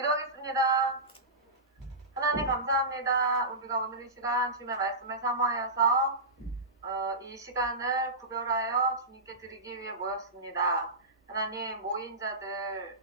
기도하겠습니다. 하나님 감사합니다. 우리가 오늘 이 시간 주님의 말씀을 사모하여서 이 시간을 구별하여 주님께 드리기 위해 모였습니다. 하나님 모인 자들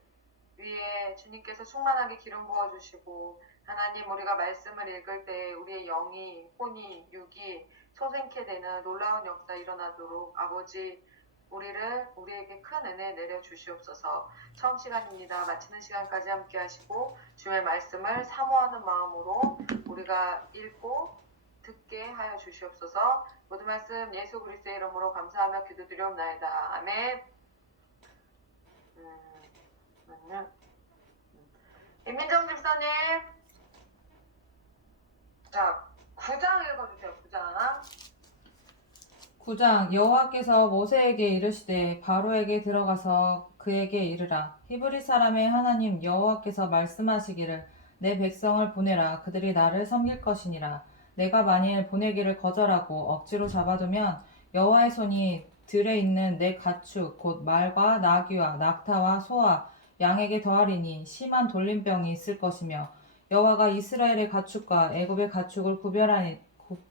위에 주님께서 충만하게 기름 부어주시고 하나님 우리가 말씀을 읽을 때 우리의 영이 혼이 육이 소생케 되는 놀라운 역사 일어나도록 아버지 우리에게 큰 은혜 내려 주시옵소서. 처음 시간입니다. 마치는 시간까지 함께 하시고 주의 말씀을 사모하는 마음으로 우리가 읽고 듣게 하여 주시옵소서. 모든 말씀 예수 그리스도의 이름으로 감사하며 기도드리옵나이다. 아멘. 임민정 집사님, 자 9장 읽어주세요. 9장. 9장 여호와께서 모세에게 이르시되 바로에게 들어가서 그에게 이르라. 히브리 사람의 하나님 여호와께서 말씀하시기를 내 백성을 보내라. 그들이 나를 섬길 것이니라. 내가 만일 보내기를 거절하고 억지로 잡아두면 여호와의 손이 들에 있는 내 가축 곧 말과 나귀와 낙타와 소와 양에게 더하리니 심한 돌림병이 있을 것이며 여호와가 이스라엘의 가축과 애굽의 가축을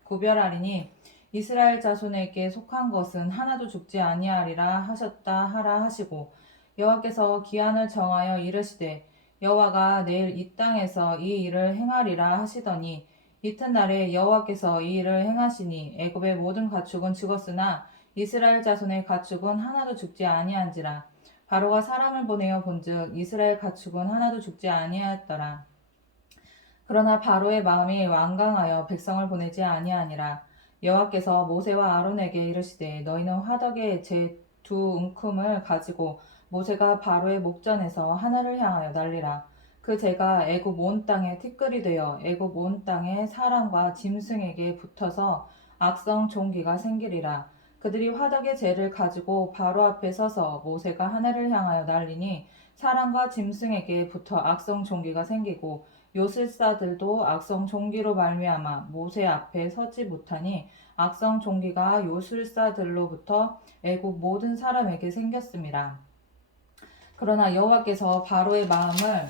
구별하리니 이스라엘 자손에게 속한 것은 하나도 죽지 아니하리라 하셨다 하라 하시고 여호와께서 기한을 정하여 이르시되 여호와가 내일 이 땅에서 이 일을 행하리라 하시더니 이튿날에 여호와께서 이 일을 행하시니 애굽의 모든 가축은 죽었으나 이스라엘 자손의 가축은 하나도 죽지 아니한지라. 바로가 사람을 보내어 본즉 이스라엘 가축은 하나도 죽지 아니하였더라. 그러나 바로의 마음이 완강하여 백성을 보내지 아니하니라. 여호와께서 모세와 아론에게 이르시되 너희는 화덕에 제 두 움큼을 가지고 모세가 바로의 목전에서 하늘을 향하여 날리라. 그 재가 애굽 온 땅에 티끌이 되어 애굽 온 땅의 사람과 짐승에게 붙어서 악성 종기가 생기리라. 그들이 화덕의 재를 가지고 바로 앞에 서서 모세가 하늘을 향하여 날리니 사람과 짐승에게 붙어 악성 종기가 생기고 요술사들도 악성 종기로 말미암아 모세 앞에 서지 못하니 악성 종기가 요술사들로부터 애굽 모든 사람에게 생겼습니다. 그러나 여호와께서 바로의 마음을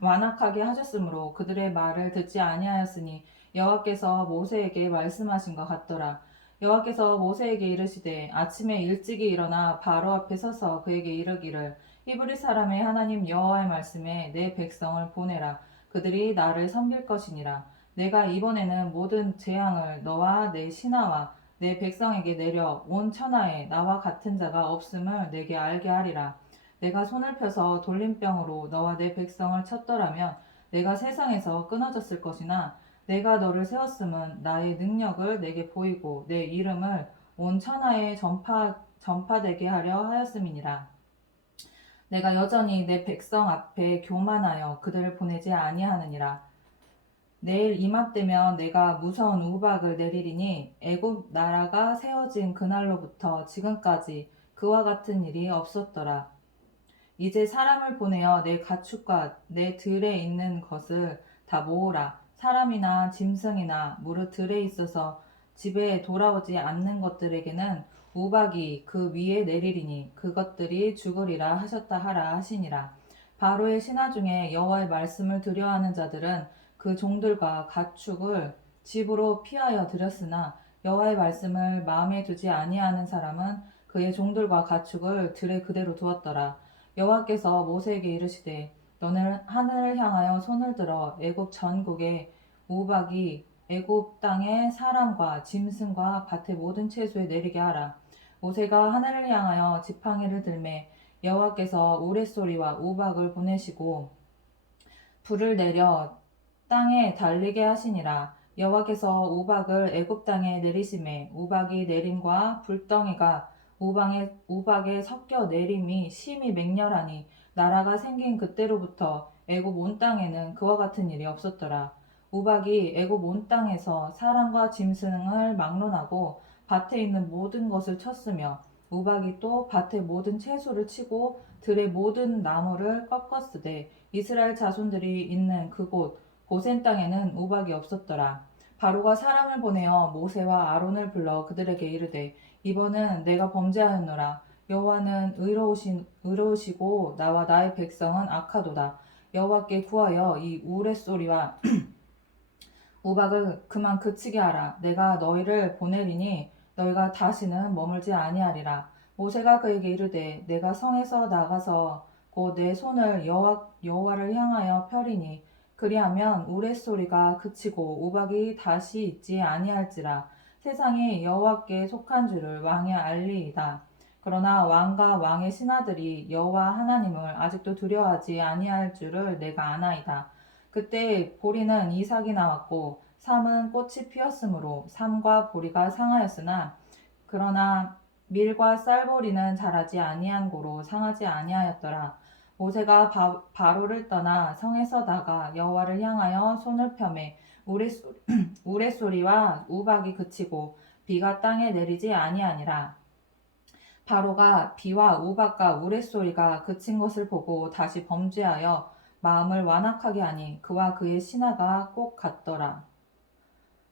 완악하게 하셨으므로 그들의 말을 듣지 아니하였으니 여호와께서 모세에게 말씀하신 것 같더라. 여호와께서 모세에게 이르시되 아침에 일찍이 일어나 바로 앞에 서서 그에게 이르기를 히브리 사람의 하나님 여호와의 말씀에 내 백성을 보내라. 그들이 나를 섬길 것이니라. 내가 이번에는 모든 재앙을 너와 내 신하와 내 백성에게 내려 온 천하에 나와 같은 자가 없음을 내게 알게 하리라. 내가 손을 펴서 돌림병으로 너와 내 백성을 쳤더라면 내가 세상에서 끊어졌을 것이나 내가 너를 세웠음은 나의 능력을 내게 보이고 내 이름을 온 천하에 전파되게 하려 하였음이니라. 내가 여전히 내 백성 앞에 교만하여 그들을 보내지 아니하느니라. 내일 이맘때면 내가 무서운 우박을 내리리니 애굽 나라가 세워진 그날로부터 지금까지 그와 같은 일이 없었더라. 이제 사람을 보내어 내 가축과 내 들에 있는 것을 다 모으라. 사람이나 짐승이나 무릇 들에 있어서 집에 돌아오지 않는 것들에게는 우박이 그 위에 내리리니 그것들이 죽으리라 하셨다 하라 하시니라. 바로의 신하 중에 여호와의 말씀을 두려워하는 자들은 그 종들과 가축을 집으로 피하여 들였으나 여호와의 말씀을 마음에 두지 아니하는 사람은 그의 종들과 가축을 들에 그대로 두었더라. 여호와께서 모세에게 이르시되 너는 하늘을 향하여 손을 들어 애굽 전국에 우박이 애굽 땅의 사람과 짐승과 밭의 모든 채소에 내리게 하라. 모세가 하늘을 향하여 지팡이를 들매 여호와께서 우레소리와 우박을 보내시고 불을 내려 땅에 달리게 하시니라. 여호와께서 우박을 애굽 땅에 내리심에 우박이 내림과 불덩이가 우박에 섞여 내림이 심히 맹렬하니 나라가 생긴 그때로부터 애굽 온 땅에는 그와 같은 일이 없었더라. 우박이 애굽 온 땅에서 사람과 짐승을 막론하고 밭에 있는 모든 것을 쳤으며 우박이 또 밭의 모든 채소를 치고 들의 모든 나무를 꺾었으되 이스라엘 자손들이 있는 그곳 고센 땅에는 우박이 없었더라. 바로가 사람을 보내어 모세와 아론을 불러 그들에게 이르되 이번은 내가 범죄하였노라. 여호와는 의로우시고 나와 나의 백성은 악하도다. 여호와께 구하여 이 우레소리와 우박을 그만 그치게 하라. 내가 너희를 보내리니 너희가 다시는 머물지 아니하리라. 모세가 그에게 이르되 내가 성에서 나가서 곧 내 손을 여호와를 향하여 펴리니 그리하면 우레소리가 그치고 우박이 다시 있지 아니할지라. 세상이 여호와께 속한 줄을 왕이 알리이다. 그러나 왕과 왕의 신하들이 여호와 하나님을 아직도 두려워하지 아니할 줄을 내가 아나이다. 그때 보리는 이삭이 나왔고 삼은 꽃이 피었으므로 삼과 보리가 상하였으나 그러나 밀과 쌀보리는 자라지 아니한 고로 상하지 아니하였더라. 모세가 바로를 떠나 성에서 나가 여호와를 향하여 손을 펴매 우레소리와 우박이 그치고 비가 땅에 내리지 아니하니라. 바로가 비와 우박과 우레소리가 그친 것을 보고 다시 범죄하여 마음을 완악하게 하니 그와 그의 신하가 꼭 같더라.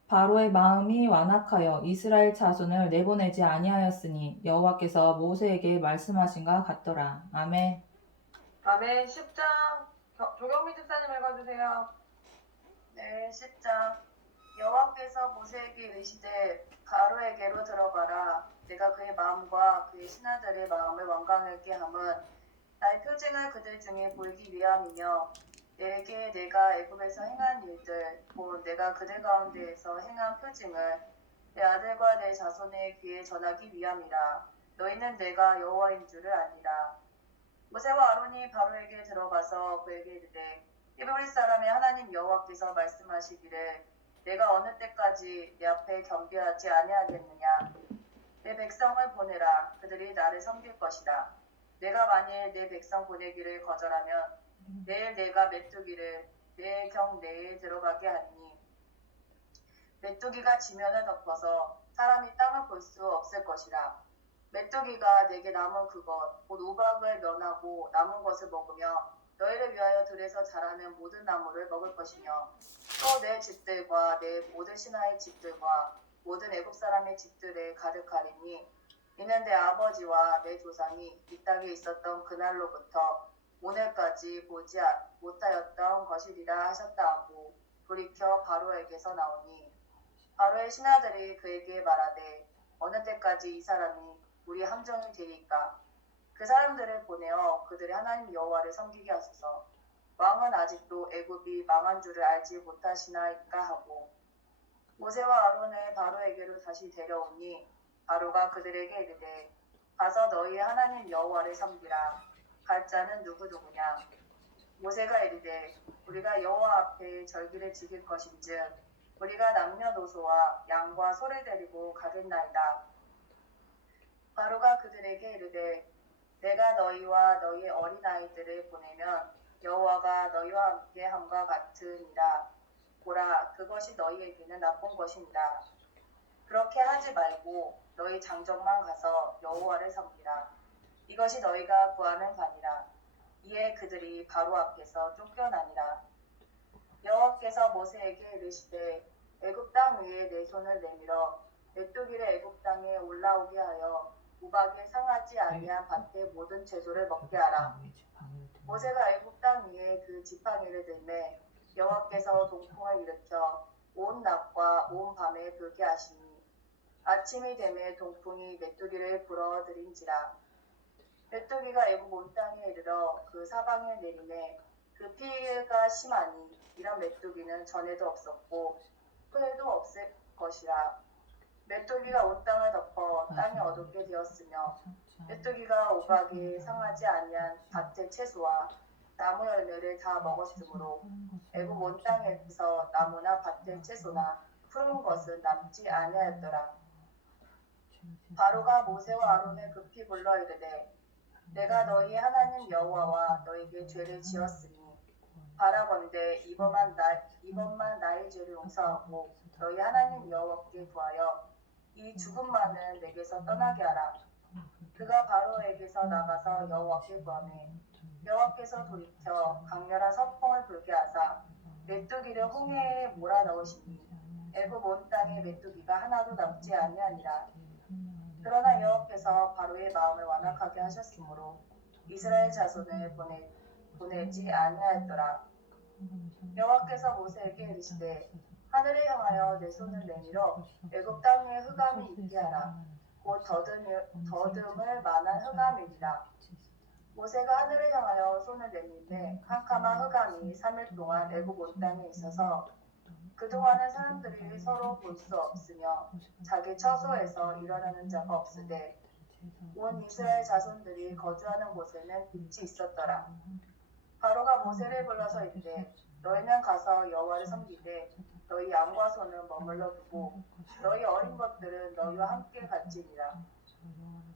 바로의 마음이 완악하여 이스라엘 자손을 내보내지 아니하였으니 여호와께서 모세에게 말씀하신가 같더라. 아멘. 아멘. 10장 조경미 집사님 읽어주세요. 네, 10장. 여호와께서 모세에게 이르시되 바로에게로 들어가라. 내가 그의 마음과 그의 신하들의 마음을 완강하게 함은 나의 표징을 그들 중에 보이기 위함이며 내게 내가 애굽에서 행한 일들 곧 내가 그들 가운데에서 행한 표징을 내 아들과 내 자손의 귀에 전하기 위함이라. 너희는 내가 여호와인 줄을 아니라. 모세와 아론이 바로에게 들어가서 그에게 이르되 히브리 사람의 하나님 여호와께서 말씀하시기를 내가 어느 때까지 내 앞에 경배하지 아니하겠느냐. 내 백성을 보내라. 그들이 나를 섬길 것이다. 내가 만일 내 백성 보내기를 거절하면 내일 내가 메뚜기를 내 경내에 들어가게 하니 메뚜기가 지면을 덮어서 사람이 땅을 볼 수 없을 것이라. 메뚜기가 내게 남은 그것 곧 우박을 면하고 남은 것을 먹으며 너희를 위하여 들에서 자라는 모든 나무를 먹을 것이며 또 내 집들과 내 모든 신하의 집들과 모든 애굽 사람의 집들에 가득하리니 이는 내 아버지와 내 조상이 이 땅에 있었던 그날로부터 오늘까지 보지 못하였던 것이리라 하셨다 하고 돌이켜 바로에게서 나오니 바로의 신하들이 그에게 말하되 어느 때까지 이 사람이 우리 함정이 되리까. 그 사람들을 보내어 그들의 하나님 여호와를 섬기게 하소서. 왕은 아직도 애굽이 망한 줄을 알지 못하시나이까 하고 모세와 아론을 바로에게로 다시 데려오니 바로가 그들에게 이르되 가서 너희 하나님 여호와를 섬기라. 갈 자는 누구냐. 모세가 이르되 우리가 여호와 앞에 절기를 지킬 것인즉 우리가 남녀노소와 양과 소를 데리고 가겠나이다. 바로가 그들에게 이르되 내가 너희와 너희 어린아이들을 보내면 여호와가 너희와 함께 함과 같으니라. 보라, 그것이 너희에게는 나쁜 것이니라. 그렇게 하지 말고 너희 장정만 가서 여호와를 섬기라. 이것이 너희가 구하는 바니라. 이에 그들이 바로 앞에서 쫓겨나니라. 여호와께서 모세에게 이르시되 애굽 땅 위에 내 손을 내밀어 메뚜기를 애굽 땅에 올라오게 하여 우박에 상하지 아니한 밭의 모든 채소를 먹게 하라. 모세가 애굽 땅 위에 그 지팡이를 들매 여호와께서 동풍을 일으켜 온 낮과 온 밤에 불게 하시니 아침이 되매 동풍이 메뚜기를 불어들인지라. 메뚜기가 애굽 온 땅에 이르러 그 사방에 내리매 그 피해가 심하니 이런 메뚜기는 전에도 없었고 후에도 없을 것이라. 메뚜기가 온 땅을 덮어 땅이 어둡게 되었으며 메뚜기가 우박이 상하지 아니한 밭의 채소와 나무 열매를 다 먹었으므로 애굽 온 땅에서 나무나 밭의 채소나 푸른 것은 남지 아니하였더라. 바로가 모세와 아론을 급히 불러 이르되 내가 너희 하나님 여호와와 너에게 죄를 지었으니 바라건대 이번만 나의 죄를 용서하고 너희 하나님 여호와께 구하여 이 죽음만은 내게서 떠나게 하라. 그가 바로에게서 나가서 여호와께 구하매 여호와께서 돌이켜 강렬한 서풍을 불게 하사 메뚜기를 홍해에 몰아넣으시니 애굽 온 땅에 메뚜기가 하나도 남지 아니하니라. 그러나 여호와께서 바로의 마음을 완악하게 하셨으므로 이스라엘 자손을 보내지 아니하였더라. 여호와께서 모세에게 이르시되 하늘에 향하여 내 손을 내밀어 애굽 땅에 흑암이 있게 하라. 곧 더듬을 만한 흑암이니라. 모세가 하늘을 향하여 손을 내밀매 캄캄한 흑암이 3일 동안 애굽 온 땅에 있어서 그동안은 사람들이 서로 볼 수 없으며 자기 처소에서 일어나는 자가 없으되 온 이스라엘 자손들이 거주하는 곳에는 빛이 있었더라. 바로가 모세를 불러서 이르되 너희는 가서 여호와를 섬기되 너희 양과 소는 머물러 두고 너희 어린 것들은 너희와 함께 갈지니라.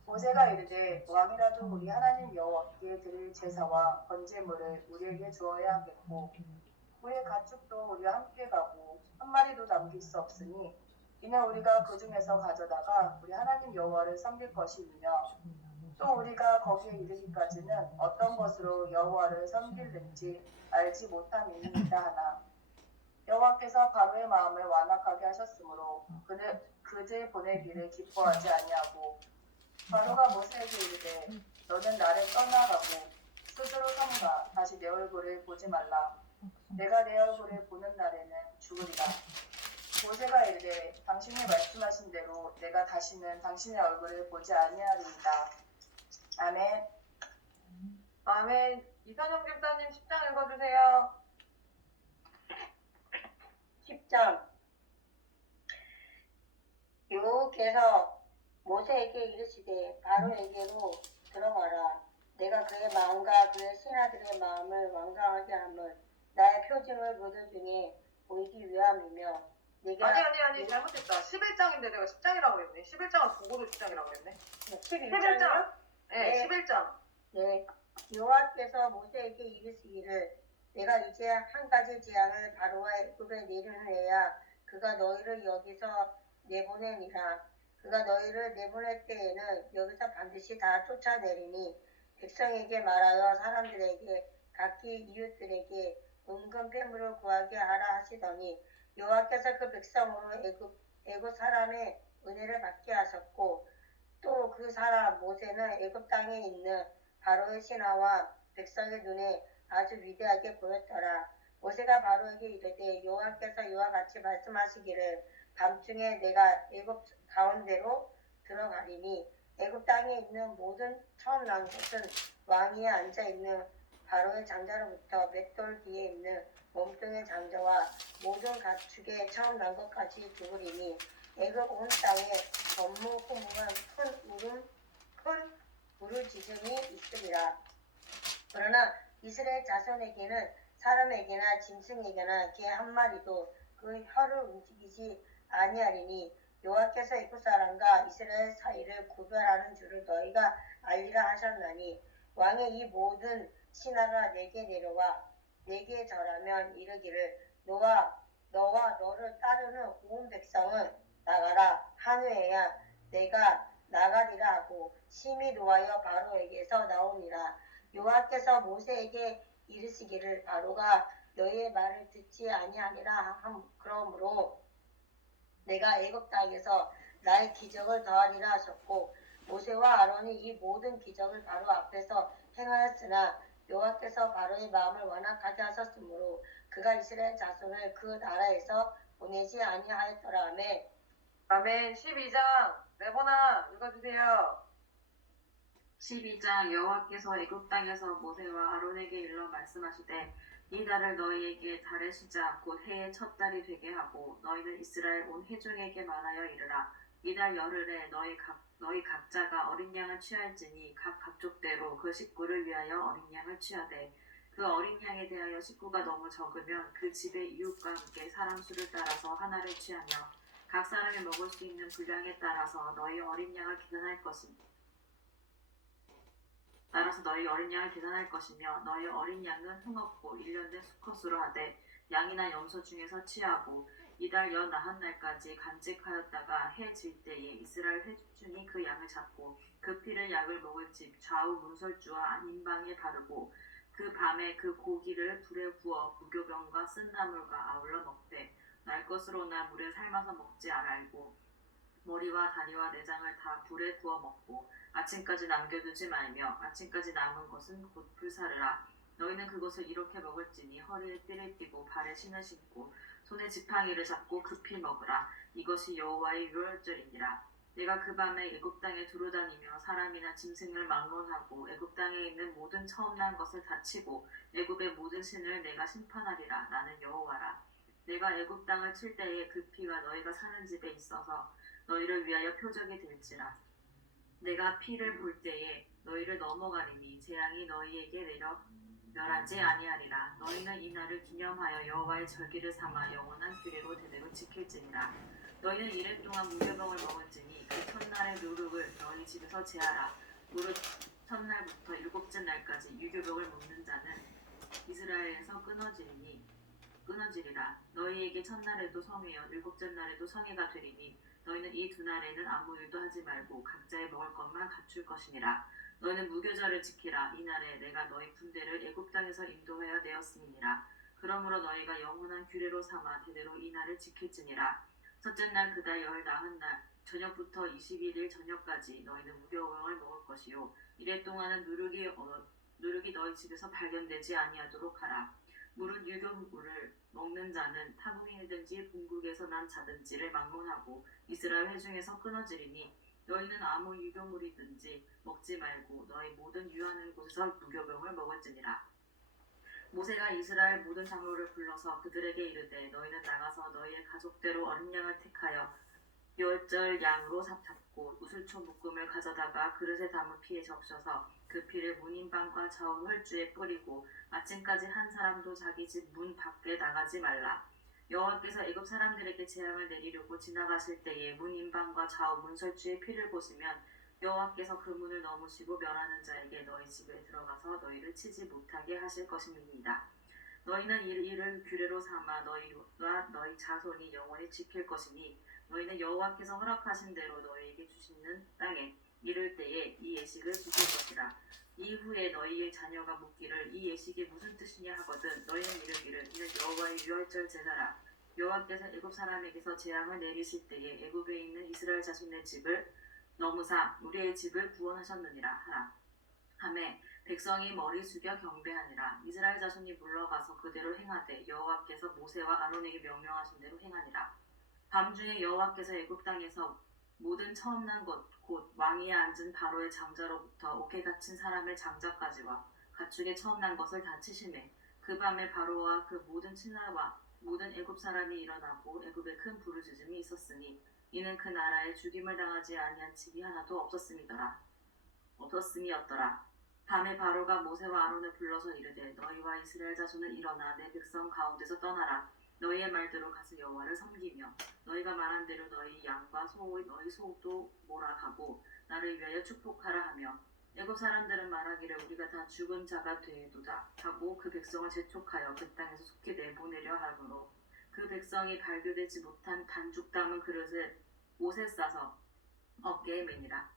모세가 이르되 왕이라도 우리 하나님 여호와께 드릴 제사와 번제물을 우리에게 주어야 하겠고 우리의 가축도 우리와 함께 가고 한 마리도 남길 수 없으니 이는 우리가 그 중에서 가져다가 우리 하나님 여호와를 섬길 것이며 또 우리가 거기에 이르기까지는 어떤 것으로 여호와를 섬길는지 알지 못함이니이다 하나 여호와께서 바로의 마음을 완악하게 하셨으므로 그들 보내기를 기뻐하지 아니하고 바로가 모세에게 이르되 너는 나를 떠나가고 스스로 삼가 다시 내 얼굴을 보지 말라. 내가 내 얼굴을 보는 날에는 죽으리라. 모세가 이르되 당신이 말씀하신 대로 내가 다시는 당신의 얼굴을 보지 아니하리이다. 아멘. 아멘. 이선영 집사님 10장 읽어주세요. 10장 여호와께서 모세에게 이르시되 바로에게로 들어가라. 내가 그의 마음과 그의 신하들의 마음을 왕성하게 함을 나의 표징을 그들 중에 보이기 위함이며 내가 아니 잘못했다. 11장인데 내가 10장이라고 했네. 11장을 보고도 10장이라고 했네. 11장 네, 네. 11장. 네, 여호와께서 모세에게 이르시기를 내가 이제 한 가지 재앙을 바로와 애굽에 내리느냐 그가 너희를 여기서 내보내니라. 그가 너희를 내보낼 때에는 여기서 반드시 다 쫓아내리니 백성에게 말하여 사람들에게 각기 이웃들에게 은근 폐물을 구하게 하라 하시더니 여호와께서 그 백성으로 애굽 사람의 은혜를 받게 하셨고 또 그 사람 모세는 애굽 땅에 있는 바로의 신하와 백성의 눈에 아주 위대하게 보였더라. 모세가 바로에게 이르되 여호와께서 이와 같이 말씀하시기를 밤중에 내가 애굽 가운데로 들어가리니 애굽 땅에 있는 모든 처음 난 것은 왕위에 앉아 있는 바로의 장자로부터 맷돌 뒤에 있는 몸뚱의 장자와 모든 가축의 처음 난 것까지 죽으리니 애굽 온 땅에 전무후무한 큰 부르짖음이 있으리라. 그러나 이스라엘 자손에게는 사람에게나 짐승에게나 개 한 마리도 그 혀를 움직이지 아니하리니 여호와께서 애굽 사람과 이스라엘 사이를 구별하는 줄을 너희가 알리라 하셨나니 왕의 이 모든 신하가 내게 내려와 내게 절하면 이르기를 너와 너를 따르는 온 백성은 나가라 하느에야 내가 나가리라 하고 심히 노하여 바로에게서 나오니라. 여호와께서 모세에게 이르시기를 바로가 너희의 말을 듣지 아니하리라 그러므로 내가 애굽 땅에서 나의 기적을 더하리라 하셨고 모세와 아론이 이 모든 기적을 바로 앞에서 행하였으나 여호와께서 바로의 마음을 완악하게 하셨으므로 그가 이스라엘 자손을 그 나라에서 보내지 아니하였더라. 아멘. 아멘. 12장. 레보나 읽어주세요. 12장 여호와께서 애굽 땅에서 모세와 아론에게 일러 말씀하시되 이 달을 너희에게 달의 숫자 곧 해의 첫 달이 되게 하고 너희는 이스라엘 온 회중에게 말하여 이르라. 이 달 열흘에 너희 각자가 어린 양을 취할지니 각 가족대로 그 식구를 위하여 어린 양을 취하되 그 어린 양에 대하여 식구가 너무 적으면 그 집의 이웃과 함께 사람 수를 따라서 하나를 취하며 각 사람이 먹을 수 있는 분량에 따라서 너희 어린 양을 계산할 것이며 너희 어린 양은 흠없고 1년 된 수컷으로 하되 양이나 염소 중에서 취하고 이달 연 나한 날까지 간직하였다가 해 질 때에 이스라엘 회중이 그 양을 잡고 그 피를 약을 먹을 집 좌우 문설주와 안인방에 바르고 그 밤에 그 고기를 불에 구워 무교병과 쓴나물과 아울러 먹되 날 것으로나 물에 삶아서 먹지 말고 머리와 다리와 내장을 다 불에 구워 먹고 아침까지 남겨두지 말며 아침까지 남은 것은 곧 불사르라. 너희는 그것을 이렇게 먹을지니 허리에 띠를 띠고 발에 신을 신고 손에 지팡이를 잡고 급히 먹으라. 이것이 여호와의 유월절이니라. 내가 그 밤에 애굽 땅에 두루다니며 사람이나 짐승을 막론하고 애굽 땅에 있는 모든 처음 난 것을 다치고 애굽의 모든 신을 내가 심판하리라. 나는 여호와라. 내가 애굽 땅을 칠 때에 그 피가 너희가 사는 집에 있어서 너희를 위하여 표적이 될지라. 내가 피를 볼 때에 너희를 넘어가리니 재앙이 너희에게 내려 멸하지 아니하리라. 너희는 이 날을 기념하여 여호와의 절기를 삼아 영원한 규례로 대대로 지킬지니라. 너희는 이래 동안 무교병을 먹을지니 그 첫날의 누룩을 너희 집에서 제하라. 무릇 첫날부터 일곱째 날까지 유교병을 먹는 자는 이스라엘에서 끊어지리라. 너희에게 첫날에도 성회여 일곱째 날에도 성회가 되리니 너희는 이 두 날에는 아무 일도 하지 말고 각자의 먹을 것만 갖출 것이니라. 너희는 무교절을 지키라. 이 날에 내가 너희 군대를 애굽 땅에서 인도하여 내었음이니라. 그러므로 너희가 영원한 규례로 삼아 대대로 이 날을 지킬지니라. 첫째 날 그달 열 나흔 날 저녁부터 21일 저녁까지 너희는 무교병을 먹을 것이요 이래 동안은 누룩이 너희 집에서 발견되지 아니하도록 하라. 무릇 유교물을 먹는 자는 타국인이든지 본국에서 난 자든지를 막론하고 이스라엘 회중에서 끊어지리니 너희는 아무 유교물이든지 먹지 말고 너희 모든 유하는 곳에서 무교병을 먹을지니라. 모세가 이스라엘 모든 장로를 불러서 그들에게 이르되 너희는 나가서 너희의 가족대로 어린 양을 택하여 유월절 양으로 잡고 우슬초 묶음을 가져다가 그릇에 담은 피에 적셔서 그 피를 문인방과 좌우 혈주에 뿌리고 아침까지 한 사람도 자기 집 문 밖에 나가지 말라. 여호와께서 애굽 사람들에게 재앙을 내리려고 지나가실 때에 문인방과 좌우 문설주의 피를 보시면 여호와께서 그 문을 넘으시고 멸하는 자에게 너희 집에 들어가서 너희를 치지 못하게 하실 것입니다. 너희는 이를 규례로 삼아 너희와 너희 자손이 영원히 지킬 것이니 너희는 여호와께서 허락하신 대로 너희에게 주시는 땅에 이를 때에 이 예식을 지킬 것이라. 이후에 너희의 자녀가 묻기를 이 예식이 무슨 뜻이냐 하거든 너희는 이르기를 이는 여호와의 유월절 제사라. 여호와께서 애굽 사람에게서 재앙을 내리실 때에 애굽에 있는 이스라엘 자손의 집을 넘으사 우리의 집을 구원하셨느니라 하라. 하매 백성이 머리 숙여 경배하니라. 이스라엘 자손이 물러가서 그대로 행하되 여호와께서 모세와 아론에게 명령하신 대로 행하니라. 밤중에 여호와께서 애굽 땅에서 모든 처음 난 것 곧 왕위에 앉은 바로의 장자로부터 옥에 갇힌 사람의 장자까지와 가축의 처음 난 것을 다 치시매 그 밤에 바로와 그 모든 친아와 모든 애굽 사람이 일어나고 애굽에 큰 부르짖음이 있었으니 이는 그 나라에 죽임을 당하지 아니한 집이 하나도 없었음이었더라. 밤에 바로가 모세와 아론을 불러서 이르되 너희와 이스라엘 자손은 일어나 내 백성 가운데서 떠나라. 너희의 말대로 가서 여호와를 섬기며 너희가 말한 대로 너희 양과 너희 소도 몰아가고 나를 위하여 축복하라 하며 애굽 사람들은 말하기를 우리가 다 죽은 자가 되도다 하고 그 백성을 재촉하여 그 땅에서 속히 내보내려 하므로 그 백성이 발교되지 못한 단죽 담은 그릇을 옷에 싸서 어깨에 매니라.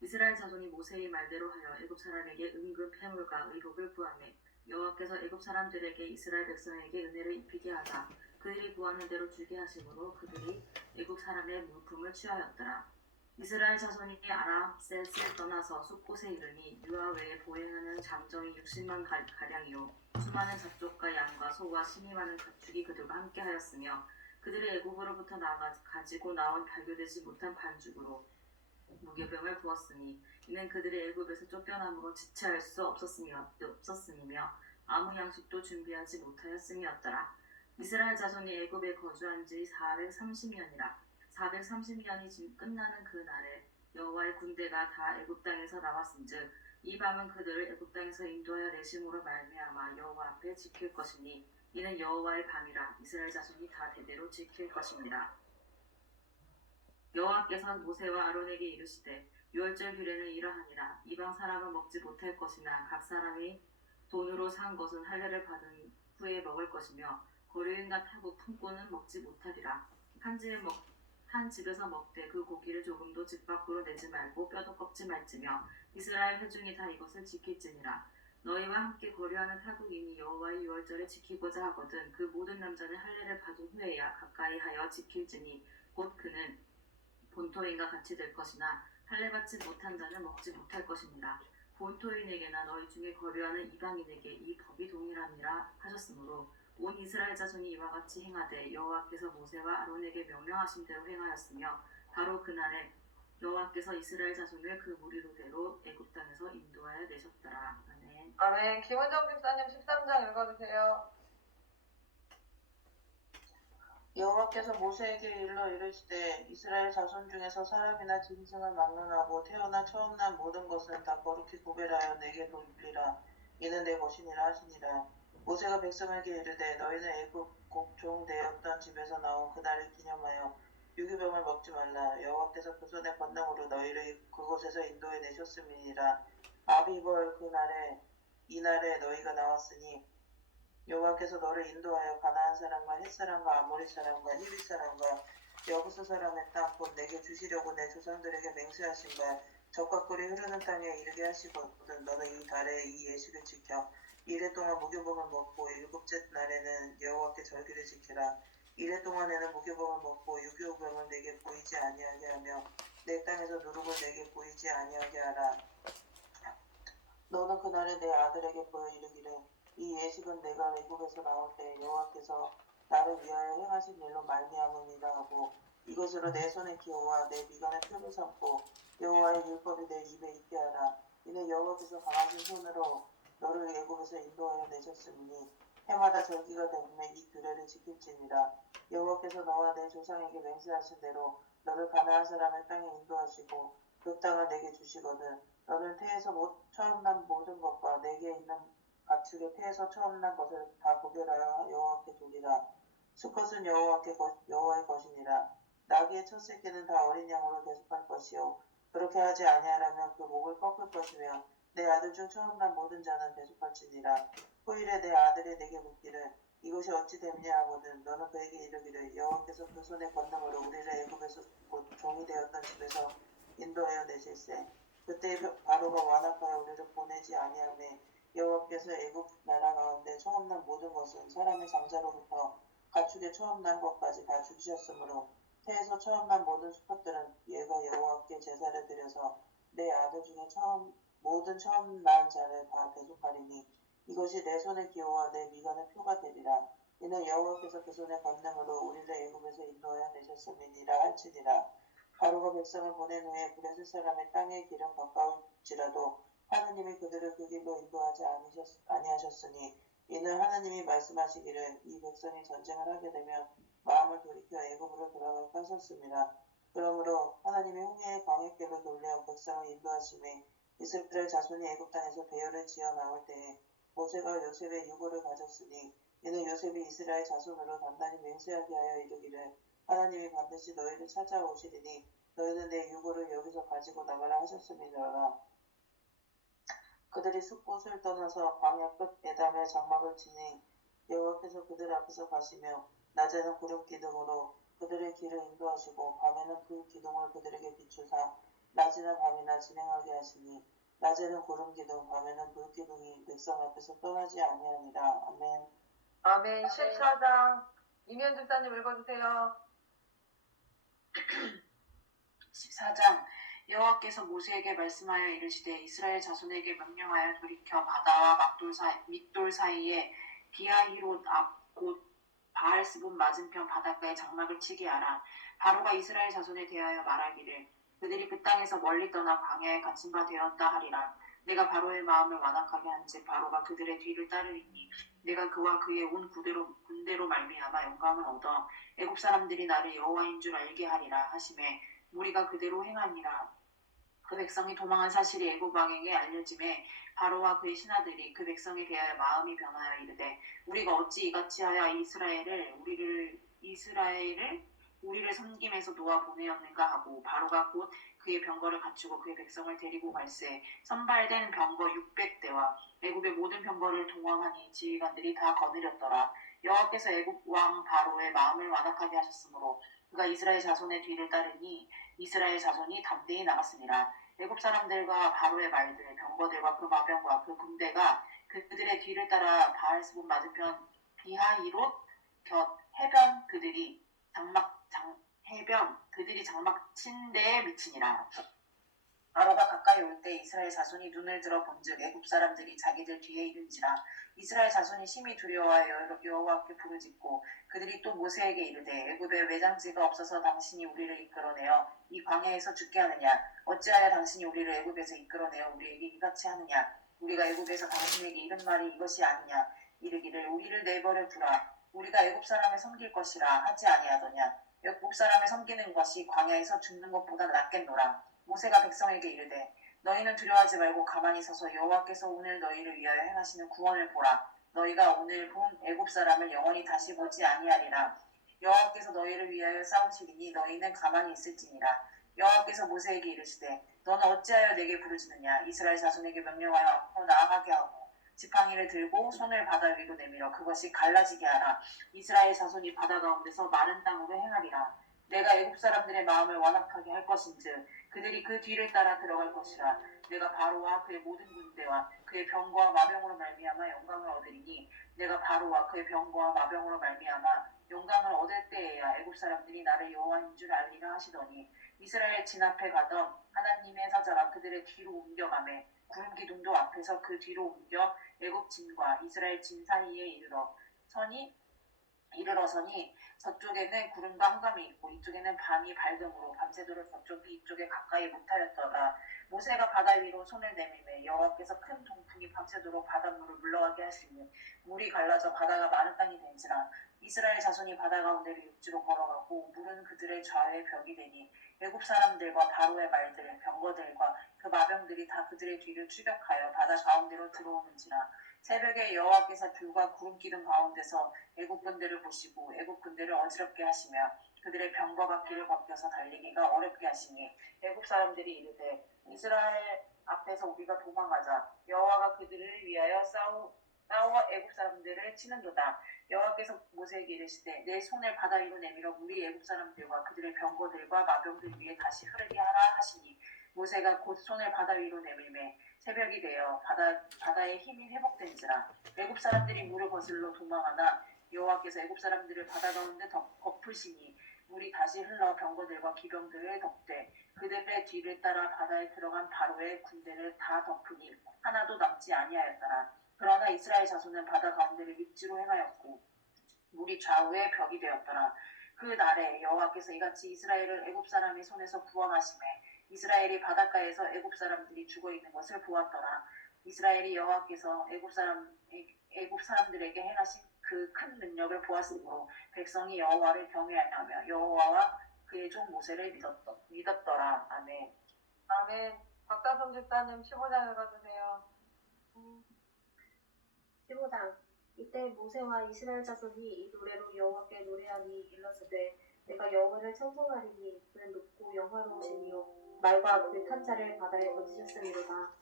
이스라엘 자손이 모세의 말대로 하여 애굽 사람에게 은금 패물과 의복을 구하매 여호와께서 애굽 사람들에게 이스라엘 백성에게 은혜를 입히게 하사 그들이 구하는 대로 주게 하심으로 그들이 애굽 사람의 물품을 취하였더라. 이스라엘 자손이 아람셋을 떠나서 숲곳에 이르니 유아 외에 보행하는 장정이 60만 가량이요 수많은 잡족과 양과 소와 심이 많은 가축이 그들과 함께하였으며 그들이 애굽으로부터 가지고 나온 발교되지 못한 반죽으로 무교병을 구웠으니 이는 그들의 애굽에서 쫓겨남으로 지체할 수 없었음이며 아무 양식도 준비하지 못하였음이었더라. 이스라엘 자손이 애굽에 거주한 지 430년이라. 430년이 끝나는 그 날에 여호와의 군대가 다 애굽 땅에서 나왔은즉 이 밤은 그들을 애굽 땅에서 인도하여 내심으로 말미암아 여호와 앞에 지킬 것이니 이는 여호와의 밤이라. 이스라엘 자손이 다 대대로 지킬 것입니다. 여호와께서 모세와 아론에게 이르시되 유월절 규례는 이러하니라. 이방 사람은 먹지 못할 것이나 각 사람이 돈으로 산 것은 할례를 받은 후에 먹을 것이며 고려인과 타국 품고는 먹지 못하리라. 한 집에서 먹되 그 고기를 조금도 집 밖으로 내지 말고 뼈도 꺾지 말지며 이스라엘 회중이 다 이것을 지킬지니라. 너희와 함께 거류하는 타국인이 여호와의 유월절을 지키고자 하거든 그 모든 남자는 할례를 받은 후에야 가까이 하여 지킬지니 곧 그는 본토인과 같이 될 것이나 할례 받지 못한 자는 먹지 못할 것입니다. 본토인에게나 너희 중에 거류하는 이방인에게 이 법이 동일함이라 하셨으므로 온 이스라엘 자손이 이와 같이 행하되 여호와께서 모세와 아론에게 명령하신 대로 행하였으며 바로 그날에 여호와께서 이스라엘 자손을 그 무리로대로 애굽 땅에서 인도하여 내셨더라. 아멘. 아멘. 김은정 집사님 13장 읽어주세요. 여호와께서 모세에게 일러 이르시되 이스라엘 자손 중에서 사람이나 짐승을 막론하고 태어나 처음 난 모든 것은 다 거룩히 구별하여 내게 돌리라. 이는 내 것이니라 하시니라. 모세가 백성에게 이르되 너희는 애굽 곡종 되었던 집에서 나온 그날을 기념하여 유기병을 먹지 말라. 여호와께서 그 손의 권능으로 너희를 그곳에서 인도해 내셨음이니라. 아비벌 이날에 너희가 나왔으니 여호와께서 너를 인도하여 가나안 사람과 헷 사람과 아모리 사람과 히윗 사람과 여부스 사람의 땅 곧 내게 주시려고 내 조상들에게 맹세하신 바 적과 꿀이 흐르는 땅에 이르게 하시거든. 너는 이 달에 이 예식을 지켜 이래 동안 무교범을 먹고 일곱째 날에는 여호와께 절기를 지키라. 이래 동안에는 무교범을 먹고 유교병을 내게 보이지 아니하게 하며 내 땅에서 누룩을 내게 보이지 아니하게 하라. 너는 그날에 내 아들에게 보여 이르기를 이 예식은 내가 애굽에서 나올 때 여호와께서 나를 위하여 행하신 일로 말미암음이라 하고 이것으로 내 손의 기호와 내 미간의 표를 삼고 여호와의 율법이 내 입에 있게 하라. 이는 여호와께서 강하신 손으로 너를 애굽에서 인도하여 내셨으니 해마다 절기가 되면 이 규례를 지킬지니라. 여호와께서 너와 내 조상에게 맹세하신 대로 너를 가나안 사람의 땅에 인도하시고 그 땅을 내게 주시거든. 너는 태에서 처음 난 모든 것과 내게 있는 가축의 태에서 처음 난 것을 다 구별하여 여호와께 드리라. 수컷은 여호와의 것이니라. 나귀의 첫 새끼는 다 어린 양으로 대속할 것이요 그렇게 하지 아니하라면 그 목을 꺾을 것이며 내 아들 중 처음 난 모든 자는 대속할지니라. 후일에 내 아들이 내게 묻기를 이것이 어찌 됨냐 하거든. 너는 그에게 이르기를 여호와께서 그 손의 권능으로 우리를 애굽에서 곧 종이 되었던 집에서 인도하여 내실세. 그때 바로가 완악하여 우리를 보내지 아니하매 여호와께서 애굽 나라 가운데 처음 난 모든 것은 사람의 장자로부터 가축의 처음 난 것까지 다 죽이셨으므로 태에서 처음 난 모든 수컷들은 얘가 여호와께 제사를 드려서 내 아들 중에 모든 처음 난 자를 다 대속하리니 이것이 내 손의 기호와 내 미간의 표가 되리라. 이는 여호와께서 그 손의 권능으로 우리를 애굽에서 인도하여 내셨음이니라 할지니라. 바로가 백성을 보낸 후에 브레스 사람의 땅의 길은 가까울지라도 하나님이 그들을 그 길로 인도하지 아니하셨으니 이는 하나님이 말씀하시기를 이 백성이 전쟁을 하게 되면 마음을 돌이켜 애굽으로 돌아갈까 하셨습니다. 그러므로 하나님이 홍해의 광야길로 돌려 백성을 인도하심에 이스라엘 자손이 애굽 땅에서 대열을 지어 나올 때에 모세가 요셉의 유고를 가졌으니 이는 요셉이 이스라엘 자손으로 단단히 맹세하게 하여 이르기를 하나님이 반드시 너희를 찾아오시리니 너희는 내 유고를 여기서 가지고 나가라 하셨음이니라. 그들이 숲곳을 떠나서 광야 끝 에담에 장막을 치니 여호와께서 그들 앞에서 가시며 낮에는 구름 기둥으로 그들의 길을 인도하시고 밤에는 그 기둥을 그들에게 비추사 낮이나 밤이나 진행하게 하시니 낮에는 구름 기둥 밤에는 불 기둥이 백성 앞에서 떠나지 아니하니라. 아멘. 아멘. 14장 이면 집사님 읽어주세요. 14장 여호와께서 모세에게 말씀하여 이르시되 이스라엘 자손에게 명령하여 돌이켜 바다와 밑돌 사이에 비하히롯 앞 곧 바알스본 맞은편 바닷가에 장막을 치게 하라. 바로가 이스라엘 자손에 대하여 말하기를 그들이 그 땅에서 멀리 떠나 광야에 갇힌 바 되었다 하리라. 내가 바로의 마음을 완악하게 한즉 바로가 그들의 뒤를 따르리니 내가 그와 그의 온 군대로 말미암아 영광을 얻어 애굽 사람들이 나를 여호와인 줄 알게 하리라 하시매 무리가 그대로 행하니라. 그 백성이 도망한 사실이 애굽 왕에게 알려짐에 바로와 그의 신하들이 그 백성에 대하여 마음이 변하여 이르되 우리가 어찌 이같이 하여 우리를 섬김에서 놓아 보내었는가 하고 바로가 곧 그의 병거를 갖추고 그의 백성을 데리고 갈새 선발된 병거 600대와 애굽의 모든 병거를 동원하니 지휘관들이 다 거느렸더라. 여호와께서 애굽 왕 바로의 마음을 완악하게 하셨으므로 그가 이스라엘 자손의 뒤를 따르니 이스라엘 자손이 담대히 나갔으니라. 애굽 사람들과 바로의 말들, 병거들과 그 마병과 그 군대가 그들의 뒤를 따라 바알스본 맞은편 비하히롯 곁 해변 그들이 장막 친 데에 미치니라. 바로가 가까이 올 때 이스라엘 자손이 눈을 들어 본즉 애굽 사람들이 자기들 뒤에 이른지라. 이스라엘 자손이 심히 두려워하여 여호와께 부르짖고 그들이 또 모세에게 이르되 애굽에 외장지가 없어서 당신이 우리를 이끌어내어 이 광야에서 죽게 하느냐. 어찌하여 당신이 우리를 애굽에서 이끌어내어 우리에게 이같이 하느냐. 우리가 애굽에서 당신에게 이른 말이 이것이 아니냐. 이르기를 우리를 내버려 두라. 우리가 애굽 사람을 섬길 것이라 하지 아니하더냐. 애굽 사람을 섬기는 것이 광야에서 죽는 것보다 낫겠노라. 모세가 백성에게 이르되 너희는 두려워하지 말고 가만히 서서 여호와께서 오늘 너희를 위하여 행하시는 구원을 보라. 너희가 오늘 본 애굽 사람을 영원히 다시 보지 아니하리라. 여호와께서 너희를 위하여 싸우시리니 너희는 가만히 있을지니라. 여호와께서 모세에게 이르시되 너는 어찌하여 내게 부르짖느냐. 이스라엘 자손에게 명령하여 앞으로 나아가게 하고 지팡이를 들고 손을 바다 위로 내밀어 그것이 갈라지게 하라. 이스라엘 자손이 바다 가운데서 마른 땅으로 행하리라. 내가 애굽 사람들의 마음을 완악하게 할 것인즉 그들이 그 뒤를 따라 들어갈 것이라. 내가 바로와 그의 모든 군대와 그의 병거와 마병으로 말미암아 영광을 얻으리니 내가 바로와 그의 병거와 마병으로 말미암아 영광을 얻을 때에야 애굽 사람들이 나를 여호와인 줄 알리라 하시더니 이스라엘 진 앞에 가던 하나님의 사자가 그들의 뒤로 옮겨가매 구름 기둥도 앞에서 그 뒤로 옮겨 애굽 진과 이스라엘 진 사이에 이르러서니 저쪽에는 구름과 흑암이 있고 이쪽에는 밤이 밝음으로 밤새도록 저쪽이 이쪽에 가까이 못하였더라. 모세가 바다 위로 손을 내밀매 여호와께서 큰 동풍이 밤새도록 바닷물을 물러가게 하시니 물이 갈라져 바다가 마른 땅이 된지라. 이스라엘 자손이 바다 가운데를 육지로 걸어가고 물은 그들의 좌우에 벽이 되니 애굽 사람들과 바로의 말들 병거들과 그 마병들이 다 그들의 뒤를 추격하여 바다 가운데로 들어오는지라. 새벽에 여호와께서 불과 구름 기둥 가운데서 애굽 군대를 보시고 애굽 군대를 어지럽게 하시며 그들의 병거가 길을 벗겨서 달리기가 어렵게 하시니 애굽 사람들이 이르되 이스라엘 앞에서 우리가 도망하자. 여호와가 그들을 위하여 싸워 애굽 사람들을 치는도다. 여호와께서 모세에게 이르시되 내 손을 바다 위로 내밀어 물이 애굽 사람들과 그들의 병거들과 마병들 위에 다시 흐르게 하라 하시니 모세가 곧 손을 바다 위로 내밀매 새벽이 되어 바다의 힘이 회복된지라. 애굽 사람들이 물을 거슬러 도망하나 여호와께서 애굽 사람들을 바다 가운데 덮으시니 물이 다시 흘러 병거들과 기병들을 덮되 그들의 뒤를 따라 바다에 들어간 바로의 군대를 다 덮으니 하나도 남지 아니하였더라. 그러나 이스라엘 자손은 바다 가운데를 육지로 행하였고 물이 좌우에 벽이 되었더라. 그 날에 여호와께서 이같이 이스라엘을 애굽 사람의 손에서 구원하시매 이스라엘이 바닷가에서 애굽 사람들이 죽어 있는 것을 보았더라. 이스라엘이 여호와께서 애굽 사람들에게 행하신 그 큰 능력을 보았으므로 백성이 여호와를 경외하며 여호와와 그의 종 모세를 믿었더라. 아멘. 아멘. 박다솜 집사님 15장 읽어주세요. 15장. 이때 모세와 이스라엘 자손이 이 노래로 여호와께 노래하니 일렀으되 내가 여호와를 찬송하리니 그는 높고 영화로우시니요 말과 그 탄 자를 바다에 던지셨음이로다.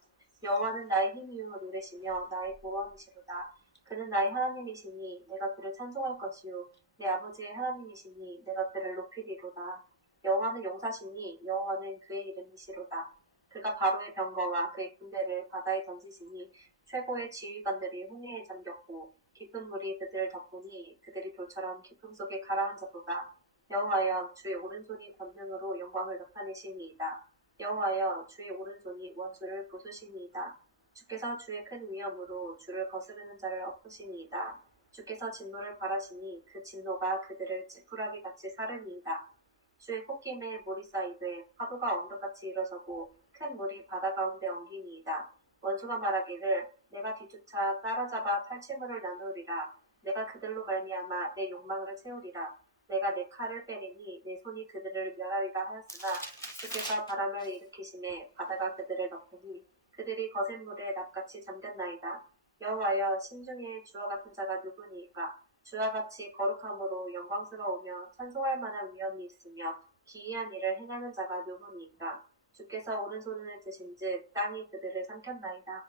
여호와는 나의 힘이요 노래시며 나의 보원이시로다. 그는 나의 하나님이시니 내가 그를 찬송할 것이요 내 아버지의 하나님이시니 내가 그를 높이리로다. 여호와는 용사시니 여호와는 그의 이름이시로다. 그가 바로의 병거와 그의 군대를 바다에 던지시니 최고의 지휘관들이 홍해에 잠겼고 깊은 물이 그들을 덮으니 그들이 돌처럼 깊음 속에 가라앉았도다. 여호와여 주의 오른손이 권능으로 영광을 나타내시니이다. 여호와여 주의 오른손이 원수를 부수시니이다. 주께서 주의 큰 위엄으로 주를 거스르는 자를 엎으시니이다. 주께서 진노를 바라시니 그 진노가 그들을 지푸라기 같이 사르니이다. 주의 콧김에 물이 쌓이되 파도가 언덕같이 일어서고 큰 물이 바다 가운데 엉기니이다. 원수가 말하기를 내가 뒤쫓아 따라잡아 탈취물을 나누리라. 내가 그들로 말미암아 내 욕망을 채우리라. 내가 내 칼을 빼리니 내 손이 그들을 멸하리라 하였으나 주께서 바람을 일으키심에 바다가 그들을 덮으니 그들이 거센 물에 납같이 잠겼나이다. 여호와여 신중에 주와 같은 자가 누구니이까. 주와 같이 거룩함으로 영광스러우며 찬송할 만한 위엄이 있으며 기이한 일을 행하는 자가 누구니이까. 주께서 오른손을 드신즉 땅이 그들을 삼켰나이다.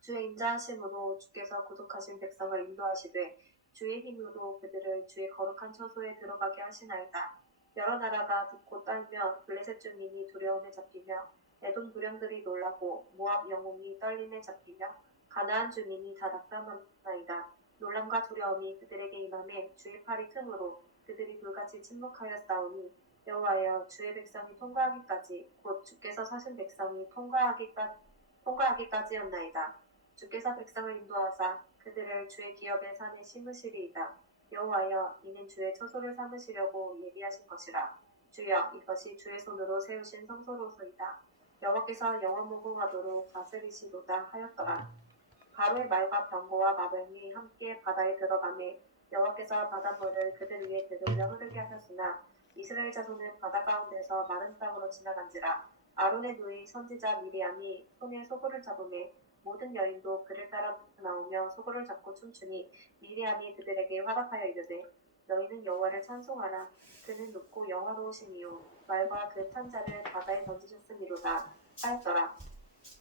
주의 인자하심으로 주께서 구속하신 백성을 인도하시되 주의 힘으로 그들을 주의 거룩한 처소에 들어가게 하시나이다. 여러 나라가 듣고 떨며 블레셋 주민이 두려움에 잡히며 에돔 부령들이 놀라고 모압 영웅이 떨림에 잡히며 가나안 주민이 다 낙담하나이다. 놀람과 두려움이 그들에게 임함에 주의 팔이 틈으로 그들이 불같이 침묵하였사오니 여호와여 주의 백성이 통과하기까지 곧 주께서 사신 백성이 통과하기까지였나이다. 주께서 백성을 인도하사 그들을 주의 기업의 산에 심으시리이다. 여호와여 이는 주의 처소를 삼으시려고 예비하신 것이라. 주여 이것이 주의 손으로 세우신 성소로소이다. 여호와께서 영원 무궁하도록 다스리시도다 하였더라. 바로의 말과 병거와 마병이 함께 바다에 들어가매 여호와께서 바닷물을 그들 위에 되돌려 흐르게 하셨으나 이스라엘 자손은 바다 가운데서 마른 땅으로 지나간지라. 아론의 누이 선지자 미리암이 손에 소굴을 잡으매 모든 여인도 그를 따라 나오며 소굴을 잡고 춤추니 미리암이 그들에게 화답하여 이르되 너희는 여호와를 찬송하라. 그는 높고 영화로우시니요 말과 그 탄자를 바다에 던지셨음이로다 하였더라.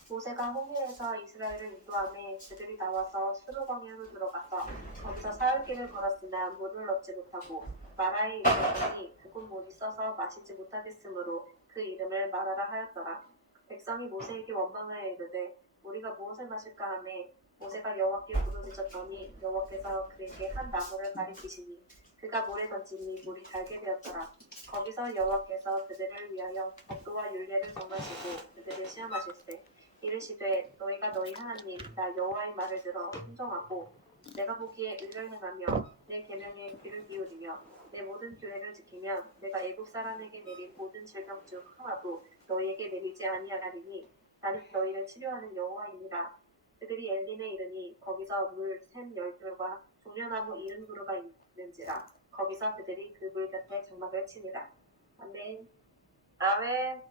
모세가 홍해에서 이스라엘을 인도하매 그들이 나와서 수르 광야로 들어가서 거기서 사흘길을 걸었으나 물을 얻지 못하고 마라에 이르렀더니 그곳 못이 써서 마시지 못하겠으므로 그 이름을 마라라 하였더라. 백성이 모세에게 원망하여 이르되 우리가 무엇을 마실까 하매 모세가 여호와께 부르짖었더니 여호와께서 그에게 한 나무를 가리키시니 그가 물에 던지니 물이 달게 되었더라. 거기서 여호와께서 그들을 위하여 법도와 율례를 정하시고 그들을 시험하실세 이르시되 너희가 너희 하나님 나 여호와의 말을 들어 순종하고 내가 보기에 의를 행하며 내 계명에 귀를 기울이며 내 모든 규례를 지키면 내가 애국 사람에게 내린 모든 질병 중 하나도 너희에게 내리지 아니하리니 나는 너희를 치료하는 여호와이니라. 그들이 엘림에 이르니 거기서 물 샘 12과 종려나무 70그루가 있는지라. 거기서 그들이 그 물 곁에 장막을 치니라. 아멘. 아멘.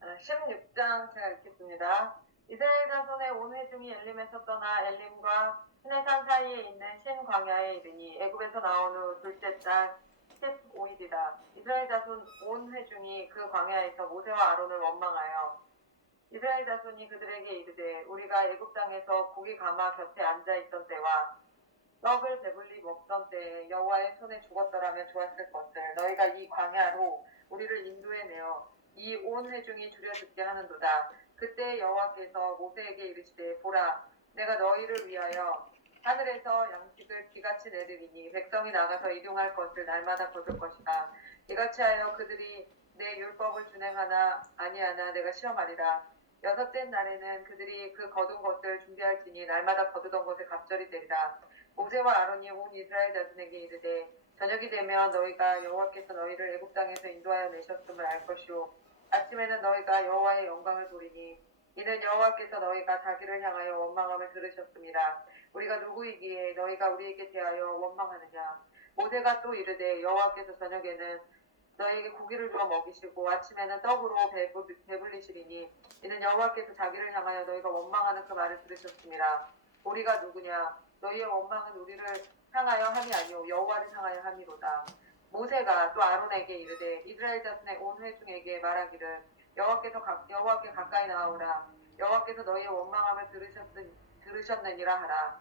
16장 제가 읽겠습니다. 이스라엘 자손의 온 회중이 엘림에서 떠나 엘림과 시내산 사이에 있는 신 광야에 이르니 애굽에서 나온 후 둘째 달 15일이라. 이스라엘 자손 온 회중이 그 광야에서 모세와 아론을 원망하여 이스라엘 자손이 그들에게 이르되 우리가 애굽 땅에서 고기 가마 곁에 앉아 있던 때와 떡을 배불리 먹던 때에 여호와의 손에 죽었더라면 좋았을 것을 너희가 이 광야로 우리를 인도해내어 이 온 회중이 줄여 듣게 하는도다. 그때 여호와께서 모세에게 이르시되 보라 내가 너희를 위하여 하늘에서 양식을 비같이 내리리니 백성이 나가서 일용할 것을 날마다 거둘 것이다. 이같이 하여 그들이 내 율법을 준행하나 아니하나 내가 시험하리라. 여섯째 날에는 그들이 그 거둔 것을 준비할지니 날마다 거두던 것을 갑절이 되리라. 모세와 아론이 온 이스라엘 자손에게 이르되 저녁이 되면 너희가 여호와께서 너희를 애굽 땅에서 인도하여 내셨음을 알 것이요 아침에는 너희가 여호와의 영광을 보리니 이는 여호와께서 너희가 자기를 향하여 원망함을 들으셨습니다. 우리가 누구이기에 너희가 우리에게 대하여 원망하느냐. 모세가 또 이르되 여호와께서 저녁에는 너희에게 고기를 주어 먹이시고 아침에는 떡으로 배불리시리니 이는 여호와께서 자기를 향하여 너희가 원망하는 그 말을 들으셨습니다. 우리가 누구냐. 너희의 원망은 우리를 향하여 함이 아니오 여호와를 향하여 함이로다. 모세가 또 아론에게 이르되 이스라엘 자손의 온 회중에게 말하기를 여호와께 가까이 나아오라. 여호와께서 너희의 원망함을 들으셨느니라 하라.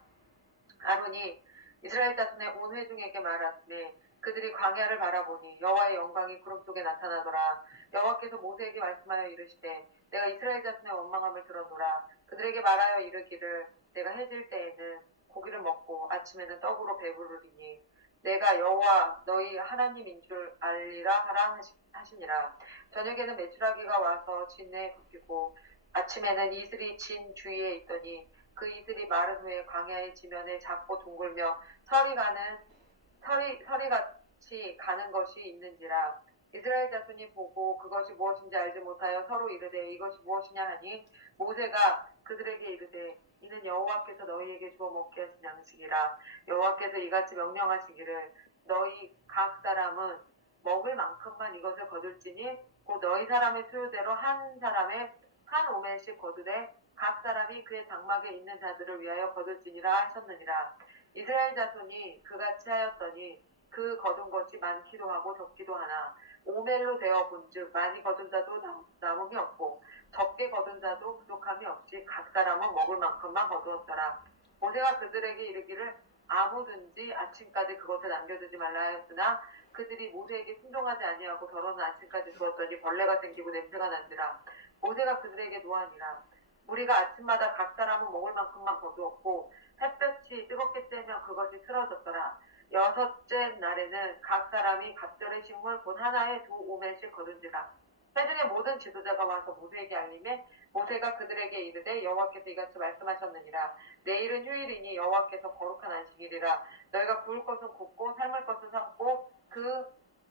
아론이 이스라엘 자손의 온 회중에게 말하되 그들이 광야를 바라보니 여호와의 영광이 구름 속에 나타나더라. 여호와께서 모세에게 말씀하여 이르시되 내가 이스라엘 자손의 원망함을 들었노라. 그들에게 말하여 이르기를 내가 해질 때에는 고기를 먹고 아침에는 떡으로 배부르리니 내가 여호와 너희 하나님인 줄 알리라 하라 하시니라. 저녁에는 메추라기가 와서 진내에 굽히고 아침에는 이슬이 진 주위에 있더니 그 이슬이 마른 후에 광야의 지면에 작고 둥글며 서리같이 가는 것이 있는지라. 이스라엘 자손이 보고 그것이 무엇인지 알지 못하여 서로 이르되 이것이 무엇이냐 하니 모세가 그들에게 이르되 이는 여호와께서 너희에게 주어 먹게 하신 양식이라. 여호와께서 이같이 명령하시기를 너희 각 사람은 먹을 만큼만 이것을 거둘지니 곧 너희 사람의 수요대로 한 사람의 한 오멜씩 거두되 각 사람이 그의 장막에 있는 자들을 위하여 거둘지니라 하셨느니라. 이스라엘 자손이 그같이 하였더니 그 거둔 것이 많기도 하고 적기도 하나 오멜로 되어 본즉 많이 거둔 자도 남음이 없고 적게 거둔 자도 부족함이 없이 각 사람은 먹을 만큼만 거두었더라. 모세가 그들에게 이르기를 아무든지 아침까지 그것을 남겨두지 말라 하였으나 그들이 모세에게 순종하지 아니하고 더러는 아침까지 두었더니 벌레가 생기고 냄새가 난지라. 모세가 그들에게 노하니라. 우리가 아침마다 각 사람은 먹을 만큼만 거두었고 햇볕이 뜨겁게 쬐면 그것이 틀어졌더라. 여섯째 날에는 각 사람이 각절의 식물 곧 하나에 2오멜씩 거둔지라. 회중의 모든 지도자가 와서 모세에게 알림해 모세가 그들에게 이르되 여호와께서 이같이 말씀하셨느니라. 내일은 휴일이니 여호와께서 거룩한 안식일이라. 너희가 구울 것은 굽고 삶을 것은 삶고 그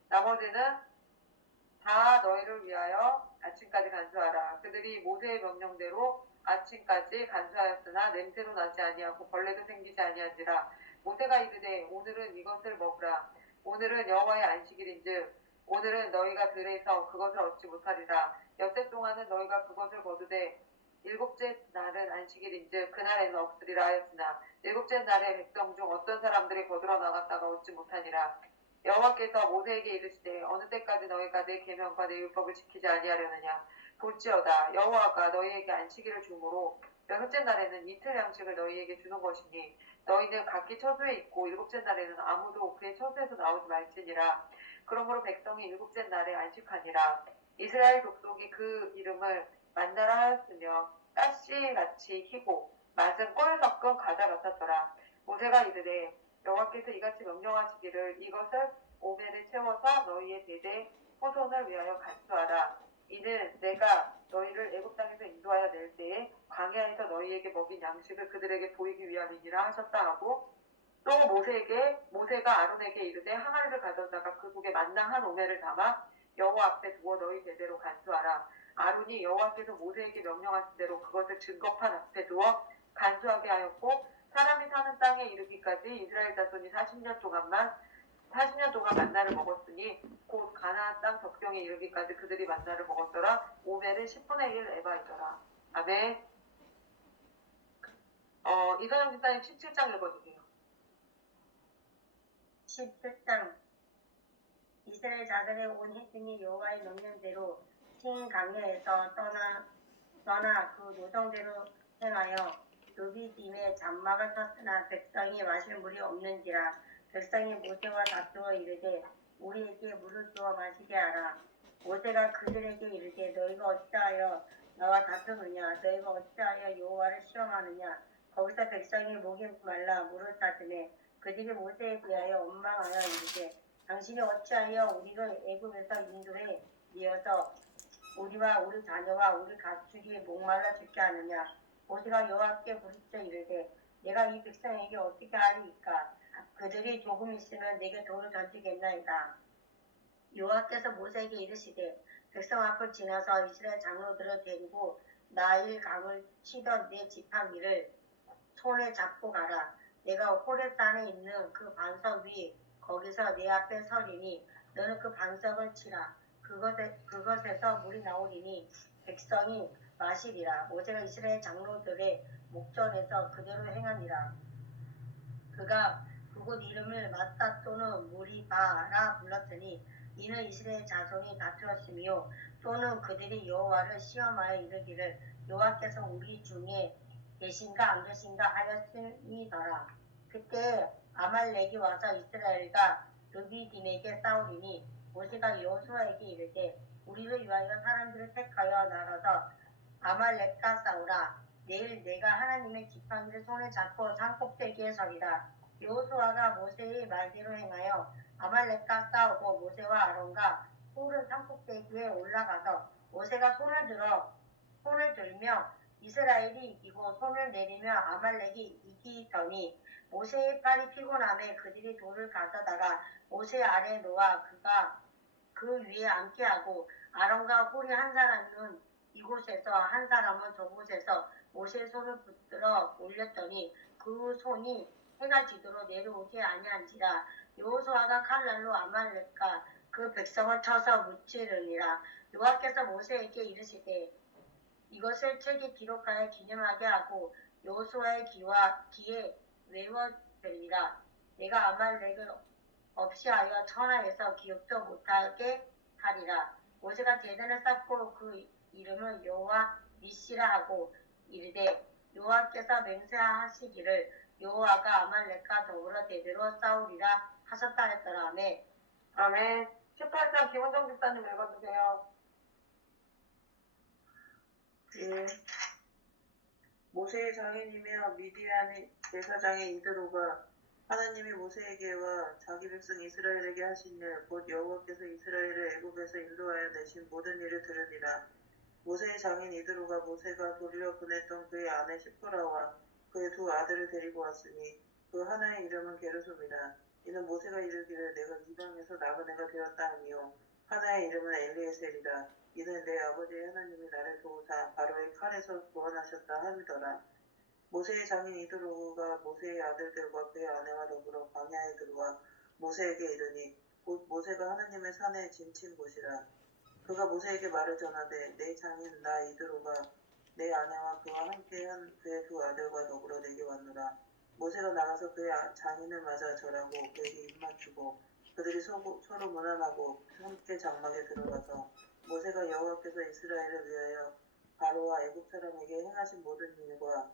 나머지는 다 너희를 위하여 아침까지 간수하라. 그들이 모세의 명령대로 아침까지 간수하였으나 냄새로 나지 아니하고 벌레도 생기지 아니한지라. 모세가 이르되 오늘은 이것을 먹으라. 오늘은 여호와의 안식일인즉 오늘은 너희가 들에서 그것을 얻지 못하리라. 엿새 동안은 너희가 그것을 거두되 일곱째 날은 안식일인즉 그날에는 없으리라 하였으나 일곱째 날에 백성 중 어떤 사람들이 거두러 나갔다가 얻지 못하니라. 여호와께서 모세에게 이르시되 어느 때까지 너희가 내 계명과 내 율법을 지키지 아니하려느냐. 볼지어다 여호와가 너희에게 안식일을 주므로 여섯째 날에는 이틀 양식을 너희에게 주는 것이니 너희는 각기 처소에 있고 일곱째 날에는 아무도 그의 처소에서 나오지 말지니라. 그러므로 백성이 일곱째 날에 안식하니라. 이스라엘 족속이 그 이름을 만나라 하였으며 가시같이 희고 맛은 꿀 섞은 과자 같았더라. 모세가 이르되 여호와께서 이같이 명령하시기를 이것을 오멜에 채워서 너희의 대대 후손을 위하여 간수하라. 이는 내가 너희를 애굽 땅에서 인도하여 낼 때에 광야에서 너희에게 먹인 양식을 그들에게 보이기 위함이니라 하셨다 하고 또 모세가 아론에게 이르되 항아리를 가져다가 그 속에 만나 한 오멜을 담아 여호와 앞에 두어 너희 대대로 간수하라. 아론이 여호와께서 모세에게 명령하신 대로 그것을 증거판 앞에 두어 간수하게 하였고 사람이 사는 땅에 이르기까지 이스라엘 자손이 40년 동안 만나를 먹었으니 곧 가나안 땅 적경에 이르기까지 그들이 만나를 먹었더라. 오멜은 10분의 1 에바이더라. 아멘. 이선영 집사님 17장 읽어주세요. 17장 이스라엘 자손의 온 회중이 여호와의 명령대로 신 강야에서 떠나 그 노성대로 행하여 루비딤에 장막을 쳤으나 백성이 마실 물이 없는지라. 백성이 모세와 다투어 이르되 우리에게 물을 주어 마시게 하라. 모세가 그들에게 이르되 너희가 어찌하여 나와 다투느냐. 너희가 어찌하여 여호와를 시험하느냐. 거기서 백성이 목이 말라 물을 찾으매 그들이 모세에 대하여 원망하여 이르되 당신이 어찌하여 우리를 애굽에서 인도해 내어서 우리와 우리 자녀와 우리 가축이 목말라 죽게 하느냐. 모세가 여호와께 부르짖어 이르되 내가 이 백성에게 어떻게 하리이까. 그들이 조금 있으면 내게 돌을 던지겠나이다. 여호와께서 모세에게 이르시되 백성 앞을 지나서 이스라엘 장로들을 데리고 나일 강을 치던 내 지팡이를 손에 잡고 가라. 내가 호렙산에 있는 그 반석 위 거기서 내 앞에 서리니 너는 그 반석을 치라. 그것에서 물이 나오리니 백성이 마시리라. 모세가 이스라엘 장로들의 목전에서 그대로 행하니라. 그가 그곳 이름을 마사 또는 무리바라 불렀으니 이는 이스라엘 자손이 다투었으며 또는 그들이 여호와를 시험하여 이르기를 여호와께서 우리 중에 계신가 안 계신가 하였음이더라. 그때 아말렉이 와서 이스라엘과 르비딤에게 싸우리니 모세가 여호수아에게 이르되 우리를 위하여 사람들을 택하여 나가서 아말렉과 싸우라. 내일 내가 하나님의 지팡이를 손에 잡고 산꼭대기에 서리라. 여호수아가 모세의 말대로 행하여 아말렉과 싸우고 모세와 아론과 홀은 산꼭대기에 올라가서 모세가 손을 들며 이스라엘이 이기고 손을 내리며 아말렉이 이기더니 모세의 팔이 피곤함에 그들이 돌을 가져다가 모세 아래에 놓아 그가 그 위에 앉게 하고 아론과 홀이 한 사람은 이곳에서 한 사람은 저곳에서 모세의 손을 붙들어 올렸더니 그 손이 해가 지도록 내려오지 아니한지라. 여호수아가 칼날로 아말렉과 그 백성을 쳐서 무찌르니라. 여호와께서 모세에게 이르시되 이것을 책에 기록하여 기념하게 하고 여호수아의 귀에 외워되리라. 내가 아말렉을 없이하여 천하에서 기억도 못하게 하리라. 모세가 제단을 쌓고 그 이름을 여호와 니시라 하고 이르되 여호와께서 맹세하시기를 여호와가 아말렉과 더불어 대대로 싸우리라 하셨다 했더라. 아멘. 아멘. 18장 김은정 집사님 읽어주세요. 모세의 장인이며 미디안의 제사장의 이드로가 하나님이 모세에게와 자기 백성 이스라엘에게 하신 일, 곧 여호와께서 이스라엘을 애굽에서 인도하여 내신 모든 일을 들으니라. 모세의 장인 이드로가 모세가 돌려 보냈던 그의 아내 시프라와 그의 두 아들을 데리고 왔으니 그 하나의 이름은 게르솜이라. 이는 모세가 이르기를 내가 이방에서 나그네가 되었다 하니요 하나의 이름은 엘리에셀이라. 이는 내 아버지의 하나님이 나를 도우사 바로의 칼에서 구원하셨다 함이더라. 모세의 장인 이드로가 모세의 아들들과 그의 아내와 더불어 광야에 들어와 모세에게 이르니 곧 모세가 하나님의 산에 짐친 곳이라. 그가 모세에게 말을 전하되 내 장인 나 이드로가 내 아내와 그와 함께한 그의 두 아들과 더불어 내게 왔노라. 모세가 나가서 그의 장인을 맞아 절하고 그에게 입맞추고 그들이 서로 문안하고 함께 장막에 들어가서 모세가 여호와께서 이스라엘을 위하여 바로와 애굽 사람에게 행하신 모든 일과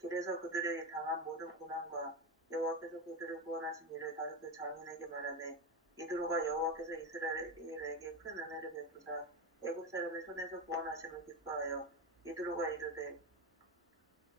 길에서 그들에게 당한 모든 고난과 여호와께서 그들을 구원하신 일을 다 그 장인에게 말하매 이드로가 여호와께서 이스라엘에게 큰 은혜를 베푸사 애굽 사람의 손에서 구원하심을 기뻐하여 이드로가 이르되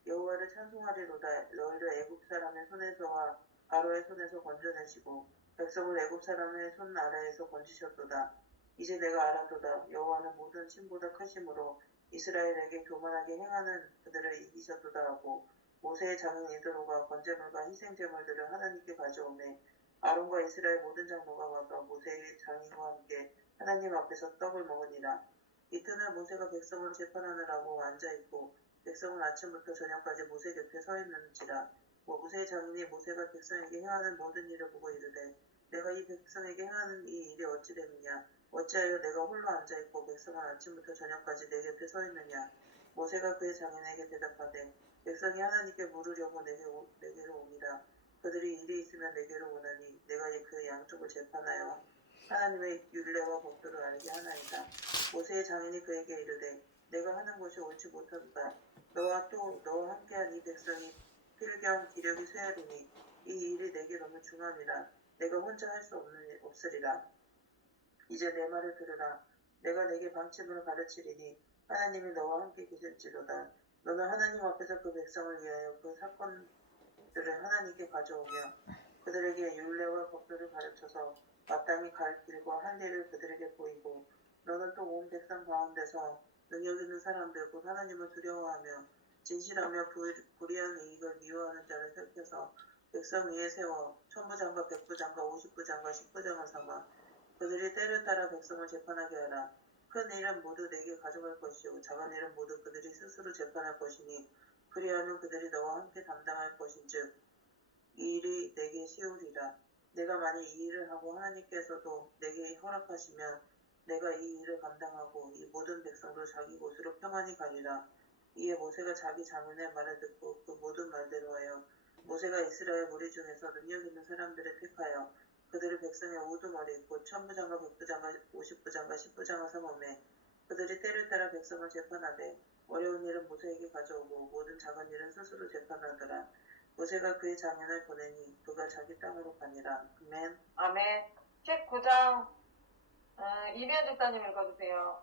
여호와를 찬송하리로다. 너희를 애굽 사람의 손에서와 바로의 손에서 건져내시고 백성을 애굽 사람의 손 아래에서 건지셨도다. 이제 내가 알았도다. 여호와는 모든 신보다 크심으로 이스라엘에게 교만하게 행하는 그들을 이기셨도다 하고 모세의 장인 이드로가 번제물과 희생제물들을 하나님께 가져오매 아론과 이스라엘 모든 장로가 와서 모세의 장인과 함께 하나님 앞에서 떡을 먹으니라. 이튿날 모세가 백성을 재판하느라고 앉아있고 백성은 아침부터 저녁까지 모세 곁에 서 있는지라. 모세의 장인이 모세가 백성에게 행하는 모든 일을 보고 이르되 내가 이 백성에게 행하는 이 일이 어찌 됨이냐. 어찌하여 내가 홀로 앉아있고 백성은 아침부터 저녁까지 내 곁에 서 있느냐. 모세가 그의 장인에게 대답하되 백성이 하나님께 물으려고 내게로 오니라. 그들이 일이 있으면 내게로 오나니 내가 그 양쪽을 재판하여 하나님의 율례와 법도를 알게 하나이다. 모세의 장인이 그에게 이르되 내가 하는 것이 옳지 못하도다. 너와 또 너와 함께한 이 백성이 필경 기력이 쇠하리니 이 일이 내게 너무 중함이라. 내가 혼자 할 수 없으리라. 이제 내 말을 들으라. 내가 내게 방침을 가르치리니 하나님이 너와 함께 계실지로다. 너는 하나님 앞에서 그 백성을 위하여 그 사건들을 하나님께 가져오며 그들에게 율례와 법도를 가르쳐서 마땅히 갈 길과 할 일을 그들에게 보이고 너는 또 온 백성 가운데서 능력 있는 사람들 곧 하나님을 두려워하며 진실하며 불의한 이익을 미워하는 자를 택해서 백성 위에 세워 천부장과 백부장과 50부장과 10부장을 삼아 그들이 때를 따라 백성을 재판하게 하라. 큰 일은 모두 내게 가져갈 것이요 작은 일은 모두 그들이 스스로 재판할 것이니 그리하면 그들이 너와 함께 담당할 것인즉 이 일이 내게 쉬우리라. 내가 만일 이 일을 하고 하나님께서도 내게 허락하시면 내가 이 일을 감당하고 이 모든 백성도 자기 곳으로 평안히 가리라. 이에 모세가 자기 장인의 말을 듣고 그 모든 말대로 하여 모세가 이스라엘 무리 중에서 능력 있는 사람들을 택하여 그들을 백성의 우두머리 곧 천부장과 백부장과 50부장과 10부장을 삼음해 그들이 때를 따라 백성을 재판하되 어려운 일은 모세에게 가져오고 모든 작은 일은 스스로 재판하더라. 모세가 그의 장인을 보내니 그가 자기 땅으로 가니라. 아멘. 아멘. 19장 이면 집사님 읽어주세요.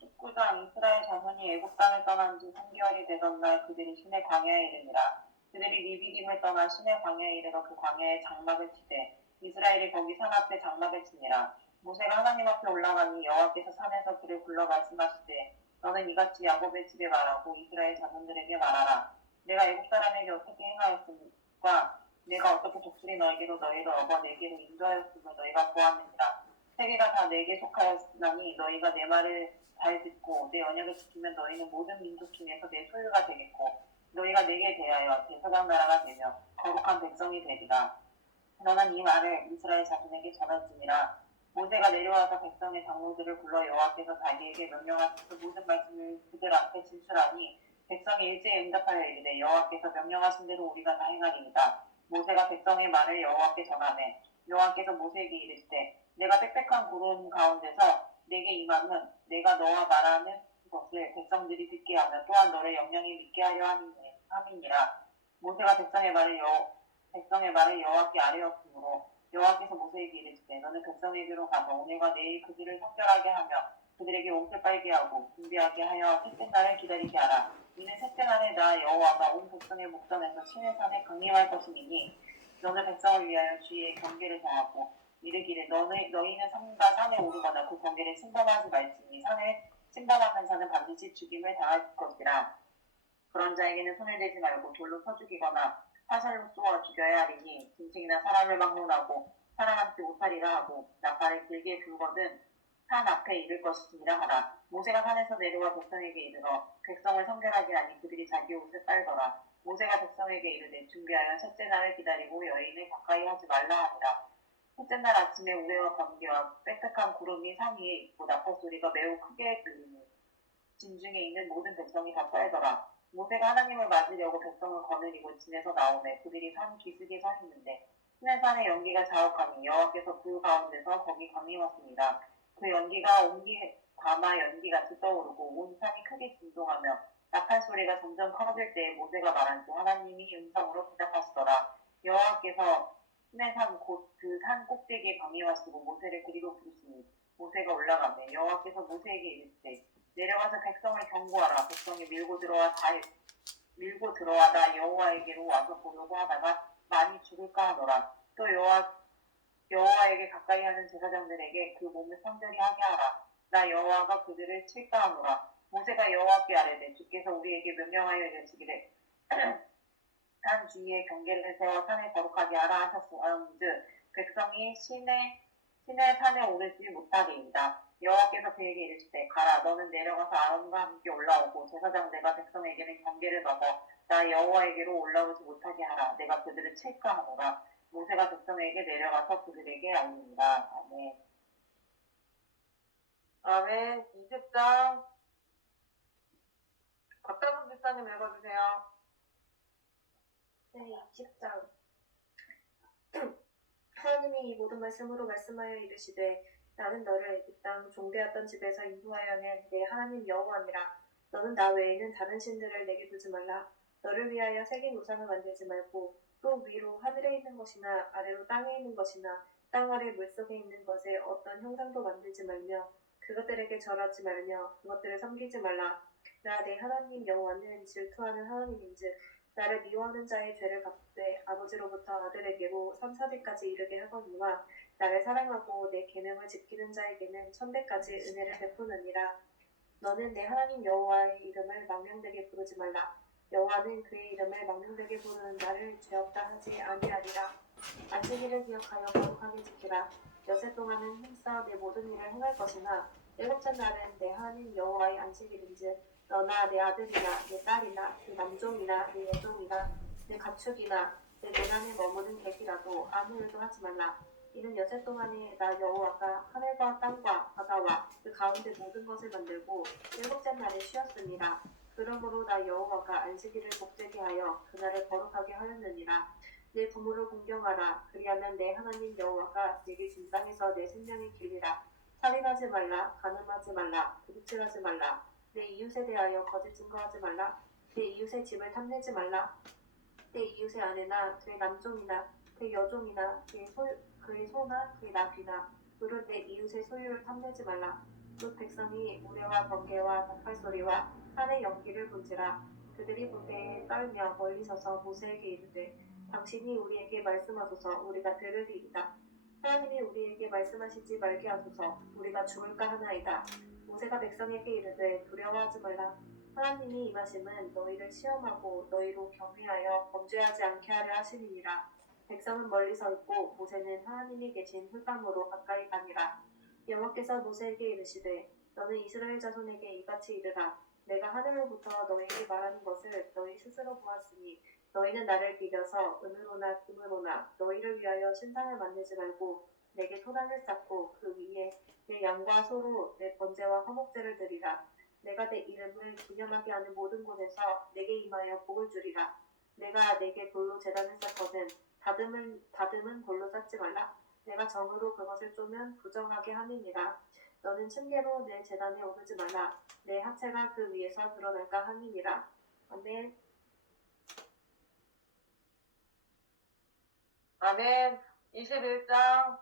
19장 이스라엘 자손이 애굽 땅을 떠난 지 3개월이 되던 날 그들이 시내 광야에 이르니라. 그들이 리비딤을 떠나 시내 광야에 이르러 그 광야에 장막을 치되 이스라엘이 거기 산 앞에 장막을 치니라. 모세가 하나님 앞에 올라가니 여호와께서 산에서 그를 불러 말씀하시되 너는 이같이 야곱의 집에 말하고 이스라엘 자손들에게 말하라. 내가 애굽 사람에게 어떻게 행하였음과 내가 어떻게 독수리 너에게로 너희를 업어 내게로 인도하였음을 너희가 보았느니라. 세계가 다 내게 속하였으니 너희가 내 말을 잘 듣고 내 언약을 지키면 너희는 모든 민족 중에서 내 소유가 되겠고 너희가 내게 대하여 대서방 나라가 되며 거룩한 백성이 되리라. 너는 이 말을 이스라엘 자손에게 전할지니라. 모세가 내려와서 백성의 장로들을 불러 여호와께서 자기에게 명령하신 그 모든 말씀을 그들 앞에 진술하니 백성이 일제히 응답하여 이르되 여호와께서 명령하신 대로 우리가 다 행하리이다. 모세가 백성의 말을 여호와께 전하매 여호와께서 모세에게 이르시되 내가 빽빽한 구름 가운데서 내게 임하면 내가 너와 말하는 것을 백성들이 듣게 하며 또한 너를 영영히 믿게 하려 함이니라. 모세가 백성의 말을 여호와께 아뢰었으므로 여호와께서 모세에게 이르시되 너는 백성에게로 가서 오늘과 내일 그들을 성결하게 하며 그들에게 옷을 빨게 하고 준비하게 하여 셋째 날을 기다리게 하라. 이는 셋째 날에 나 여호와가 온 백성의 목전에서 시내산에 강림할 것이니 너는 백성을 위하여 주의 경계를 정하고 이르기를 너희는 산과 산에 오르거나 그 경계를 침범하지 말지니 산에 침범하는 자는 반드시 죽임을 당할 것이라. 그런 자에게는 손을 대지 말고 돌로 쳐 죽이거나 화살로 쏘아 죽여야 하리니 짐승이나 사람을 막론하고 사람한테 못하리라 하고 나팔을 길게 불거든 산 앞에 이를 것이니라 하라. 모세가 산에서 내려와 백성에게 이르러 백성을 성결하게 하니 그들이 자기 옷을 빨더라. 모세가 백성에게 이르되 준비하여 셋째 날을 기다리고 여인을 가까이 하지 말라 하니라. 셋째 날 아침에 우레와 번개와 빽빽한 구름이 산 위에 있고 나팔 소리가 매우 크게 들리니 진중에 있는 모든 백성이 다 떨더라. 모세가 하나님을 맞으려고 백성을 거느리고 진에서 나오매 그들이 산 기슭에 서 있는데 시내산의 연기가 자욱하니 여호와께서 그 가운데서 거기 강림하십니다. 그 연기가 온기 담아 연기같이 떠오르고 온 산이 크게 진동하며 나팔 소리가 점점 커질 때에 모세가 말한지 하나님이 음성으로 대답하시더라. 여호와께서 시내산 곧 그 산 꼭대기에 강림하시고 모세를 그리로 부르시니 모세가 올라가매 여호와께서 모세에게 이르시되 내려가서 백성을 경고하라. 백성이 밀고 들어와 나 여호와에게로 와서 보려고 하다가 많이 죽을까 하노라. 또 여호와에게 가까이 하는 제사장들에게 그 몸을 성결히 하게 하라. 나 여호와가 그들을 칠까 하노라. 모세가 여호와께 아뢰되 주께서 우리에게 명령하여 이르시기를 산 주위에 경계를 세워 산을 거룩하게 하라 하셨은즉 백성이 시내 산에 오르지 못하리이다. 여호와께서 그에게 이르시되 가라. 너는 내려가서 아론과 함께 올라오고 제사장들과 백성에게는 경계를 넘어 나 여호와에게로 올라오지 못하게 하라. 내가 그들을 칠까 하노라. 모세가 백성에게 내려가서 그들에게 알립니다. 아멘. 아멘. 20장. 박다솜 집사님 읽어주세요. 네, 20장. 하나님이 이 모든 말씀으로 말씀하여 이르시되 나는 너를 애굽 땅 종되었던 집에서 인도하여 낸 내 하나님 여호와니라. 너는 나 외에는 다른 신들을 내게 두지 말라. 너를 위하여 새긴 우상을 만들지 말고 또 위로 하늘에 있는 것이나 아래로 땅에 있는 것이나 땅 아래 물속에 있는 것에 어떤 형상도 만들지 말며 그것들에게 절하지 말며 그것들을 섬기지 말라. 나 내 하나님 여호와는 질투하는 하나님인즉 나를 미워하는 자의 죄를 갚되 아버지로부터 아들에게로 선사대까지 이르게 하거니와 나를 사랑하고 내 계명을 지키는 자에게는 천대까지 은혜를 베푸느니라. 너는 내 하나님 여호와의 이름을 망령되게 부르지 말라. 여호와는 그의 이름을 망령되게 부르는 나를 죄없다 하지 아니하리라. 안식일을 기억하여 거룩하게 지키라. 여세 동안은 힘써 내 모든 일을 행할 것이나 일곱째 날은 내 하나님 여호와의 안식일인즉 너나 내 아들이나 내 딸이나 내 남종이나 내 여종이나 내 가축이나 내 내란에 머무는 객이라도 아무 일도 하지 말라. 이는 여세 동안에 나 여호와가 하늘과 땅과 바다와 그 가운데 모든 것을 만들고 일곱째 날에 쉬었습니다. 그러므로 나 여호와가 안식일을 복되게 하여 그날을 거룩하게 하였느니라. 내 부모를 공경하라. 그리하면 내 하나님 여호와가 내게 준 땅에서 내 생명이 길리라. 살인하지 말라. 간음하지 말라. 도둑질하지 말라. 내 이웃에 대하여 거짓 증거하지 말라. 내 이웃의 집을 탐내지 말라. 내 이웃의 아내나 그의 남종이나 그의 여종이나 그의 소나 그의 나귀나 무릇 내 이웃의 소유를 탐내지 말라. 곧 백성이 우레와 번개와 나팔소리와 산의 연기를 본지라. 그들이 볼 때에 떨며 멀리 서서 모세에게 이르되 당신이 우리에게 말씀하소서 우리가 들으리이다. 하나님이 우리에게 말씀하시지 말게 하소서 우리가 죽을까 하나이다. 모세가 백성에게 이르되 두려워하지 말라. 하나님이 임하심은 너희를 시험하고 너희로 경외하여 범죄하지 않게 하려 하심이니라. 백성은 멀리 서 있고 모세는 하나님이 계신 흙방으로 가까이 가니라. 여호와께서 모세에게 이르시되 너는 이스라엘 자손에게 이같이 이르라. 내가 하늘로부터 너희에게 말하는 것을 너희 스스로 보았으니 너희는 나를 비벼서 은으로나 금으로나 너희를 위하여 신상을 만들지 말고 내게 토단을 쌓고 그 위에 내 양과 소로 내 번제와 화목제를 드리라. 내가 내 이름을 기념하게 하는 모든 곳에서 내게 임하여 복을 주리라. 내가 내게 돌로 제단을 쌓거든 다듬은 돌로 쌓지 말라. 내가 정으로 그것을 쪼면 부정하게 함이니라. 너는 층계로 내 제단에 오르지 말라. 내 하체가 그 위에서 드러날까 함이니라. 아멘. 아멘. 21장.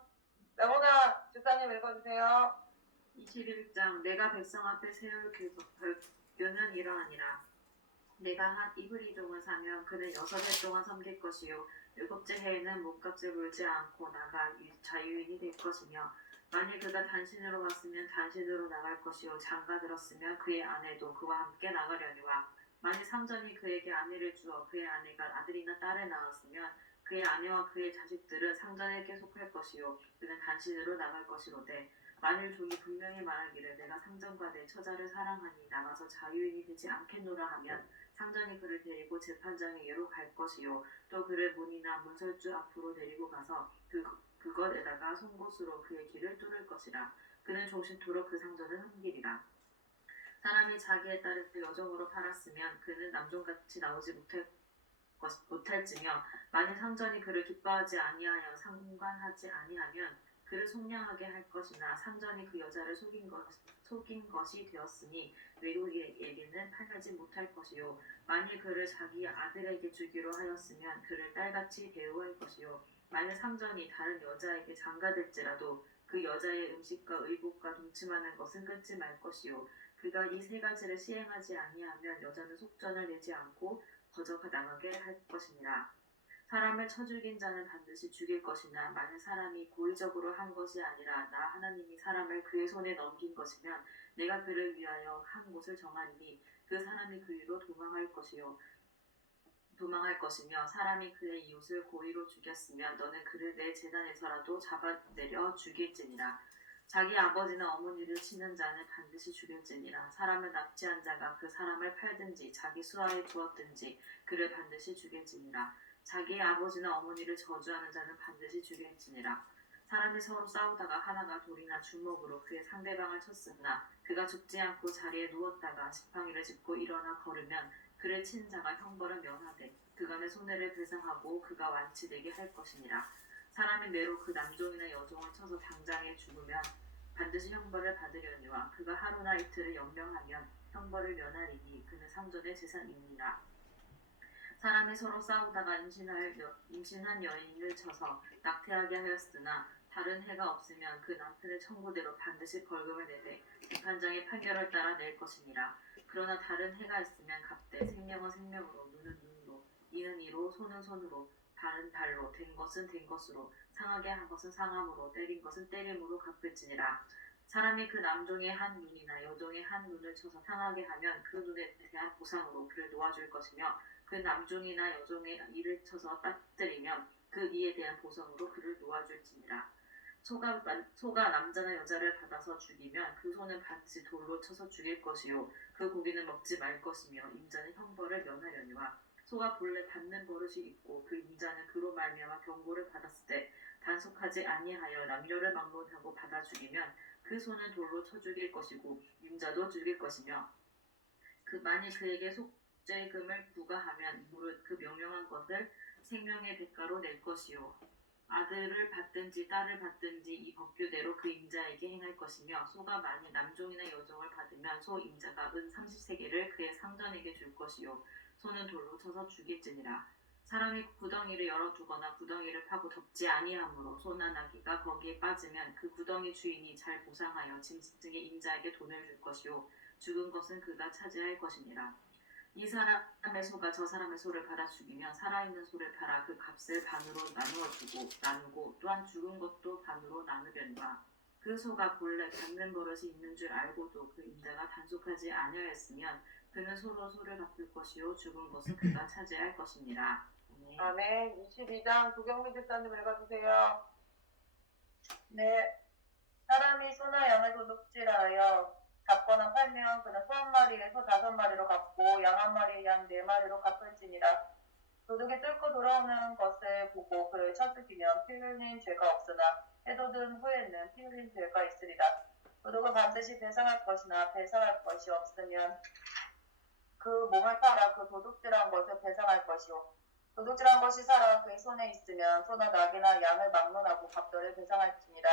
명훈아 집사님 읽어주세요. 21장 내가 백성 앞에 세울 결교는 이러하니라. 내가 한 이브리 종을 사면 그는 6해 동안 섬길 것이요 7째 해에는 몸값을 물지 않고 나가 자유인이 될 것이며 만일 그가 단신으로 왔으면 단신으로 나갈 것이요 장가 들었으면 그의 아내도 그와 함께 나가려니와 만일 상전이 그에게 아내를 주어 그의 아내가 아들이나 딸을 낳았으면 그의 아내와 그의 자식들은 상전에게 속할 것이요 그는 단신으로 나갈 것이로되 만일 종이 분명히 말하기를 내가 상전과 내 처자를 사랑하니 나가서 자유인이 되지 않겠노라 하면 상전이 그를 데리고 재판장에게로 갈 것이요 또 그를 문이나 문설주 앞으로 데리고 가서 그것에다가 송곳으로 그의 길을 뚫을 것이라. 그는 종신토록 그 상전을 섬기리라. 사람이 자기의 딸을 여종으로 팔았으면 그는 남종같이 나오지 못할지며 만일 상전이 그를 기뻐하지 아니하여 상관하지 아니하면 그를 속량하게 할 것이나 상전이 그 여자를 속인 것이 되었으니 외국인에게는 팔지 못할 것이요 만일 그를 자기 아들에게 주기로 하였으면 그를 딸같이 대우할 것이요 만일 상전이 다른 여자에게 장가될지라도 그 여자의 음식과 의복과 동침하는 것은 끊지 말 것이요 그가 이 3가지를 시행하지 아니하면 여자는 속전을 내지 않고 거저가 나가게 할 것이니라. 사람을 쳐 죽인 자는 반드시 죽일 것이나 만일 사람이 고의적으로 한 것이 아니라 나 하나님이 사람을 그의 손에 넘긴 것이면 내가 그를 위하여 한 곳을 정하리니 그 사람이 그 위로 도망할 것이며 사람이 그의 이웃을 고의로 죽였으면 너는 그를 내 제단에서라도 잡아내려 죽일지니라. 자기 아버지나 어머니를 치는 자는 반드시 죽일지니라. 사람을 납치한 자가 그 사람을 팔든지 자기 수하에 두었든지 그를 반드시 죽일지니라. 자기의 아버지나 어머니를 저주하는 자는 반드시 죽일지니라. 사람이 서로 싸우다가 하나가 돌이나 주먹으로 그의 상대방을 쳤으나 그가 죽지 않고 자리에 누웠다가 지팡이를 짚고 일어나 걸으면 그를 친 자가 형벌을 면하되 그간의 손해를 배상하고 그가 완치되게 할 것이니라. 사람이 매로 그 남종이나 여종을 쳐서 당장에 죽으면 반드시 형벌을 받으려니와 그가 하루나 이틀을 연명하면 형벌을 면하리니 그는 상전의 재산이니라. 사람이 서로 싸우다가 임신한 여인을 쳐서 낙태하게 하였으나 다른 해가 없으면 그 남편의 청구대로 반드시 벌금을 내되 재판장의 판결을 따라 낼 것이니라. 그러나 다른 해가 있으면 갚되 생명은 생명으로 눈은 눈으로 이는 이로 손은 손으로 발은 발로 된 것은 된 것으로 상하게 한 것은 상함으로 때린 것은 때림으로 갚을지니라. 사람이 그 남종의 한 눈이나 여종의 한 눈을 쳐서 상하게 하면 그 눈에 대한 보상으로 그를 놓아줄 것이며 그 남종이나 여종의 이를 쳐서 빠뜨리면 그 이에 대한 보상으로 그를 놓아줄지니라. 소가 남자나 여자를 받아서 죽이면 그 소는 반드시 돌로 쳐서 죽일 것이요 그 고기는 먹지 말 것이며 임자는 형벌을 면하려니와 소가 본래 받는 버릇이 있고 그 임자는 그로 말미암아 경고를 받았을 때 단속하지 아니하여 남녀를 막론하고 받아 죽이면 그 소는 돌로 쳐 죽일 것이고 임자도 죽일 것이며 만일 그에게 속죄금을 부과하면 무릇 그 명령한 것을 생명의 대가로 낼 것이요 아들을 받든지 딸을 받든지 이 법규대로 그 임자에게 행할 것이며 소가 만일 남종이나 여종을 받으면 소 임자가 은 30세겔을 그의 상전에게 줄 것이요 소는 돌로 쳐서 죽일지니라. 사람이 구덩이를 열어두거나 구덩이를 파고 덮지 아니하므로 소나 나귀가 거기에 빠지면 그 구덩이 주인이 잘 보상하여 짐승의 임자에게 돈을 줄 것이요 죽은 것은 그가 차지할 것이니라. 이 사람의 소가 저 사람의 소를 받아 죽이면 살아있는 소를 팔아 그 값을 반으로 나누고 또한 죽은 것도 반으로 나누려니와 그 소가 본래 받는 버릇이 있는 줄 알고도 그 임자가 단속하지 아니하였으면 그는 소로 소를 갚을 것이요 죽은 것은 그가 차지할 것이니라. 아멘. 22장 도경민 집사님 읽어주세요. 네. 사람이 소나 양을 도둑질하여 잡거나 팔면 그는 소 1마리에 소 5마리로 갚고 양 1마리에 양 4마리로 갚을지니라. 도둑이 뚫고 돌아오는 것을 보고 그를 쳐 죽이면 피 흘린 죄가 없으나 해돋은 후에는 피 흘린 죄가 있으리라. 도둑은 반드시 배상할 것이나 배상할 것이 없으면 그 몸을 팔아 그 도둑질한 것을 배상할 것이요 도둑질한 것이 살아 그의 손에 있으면 소나 낙이나 양을 막론하고 값들을 배상할지니라.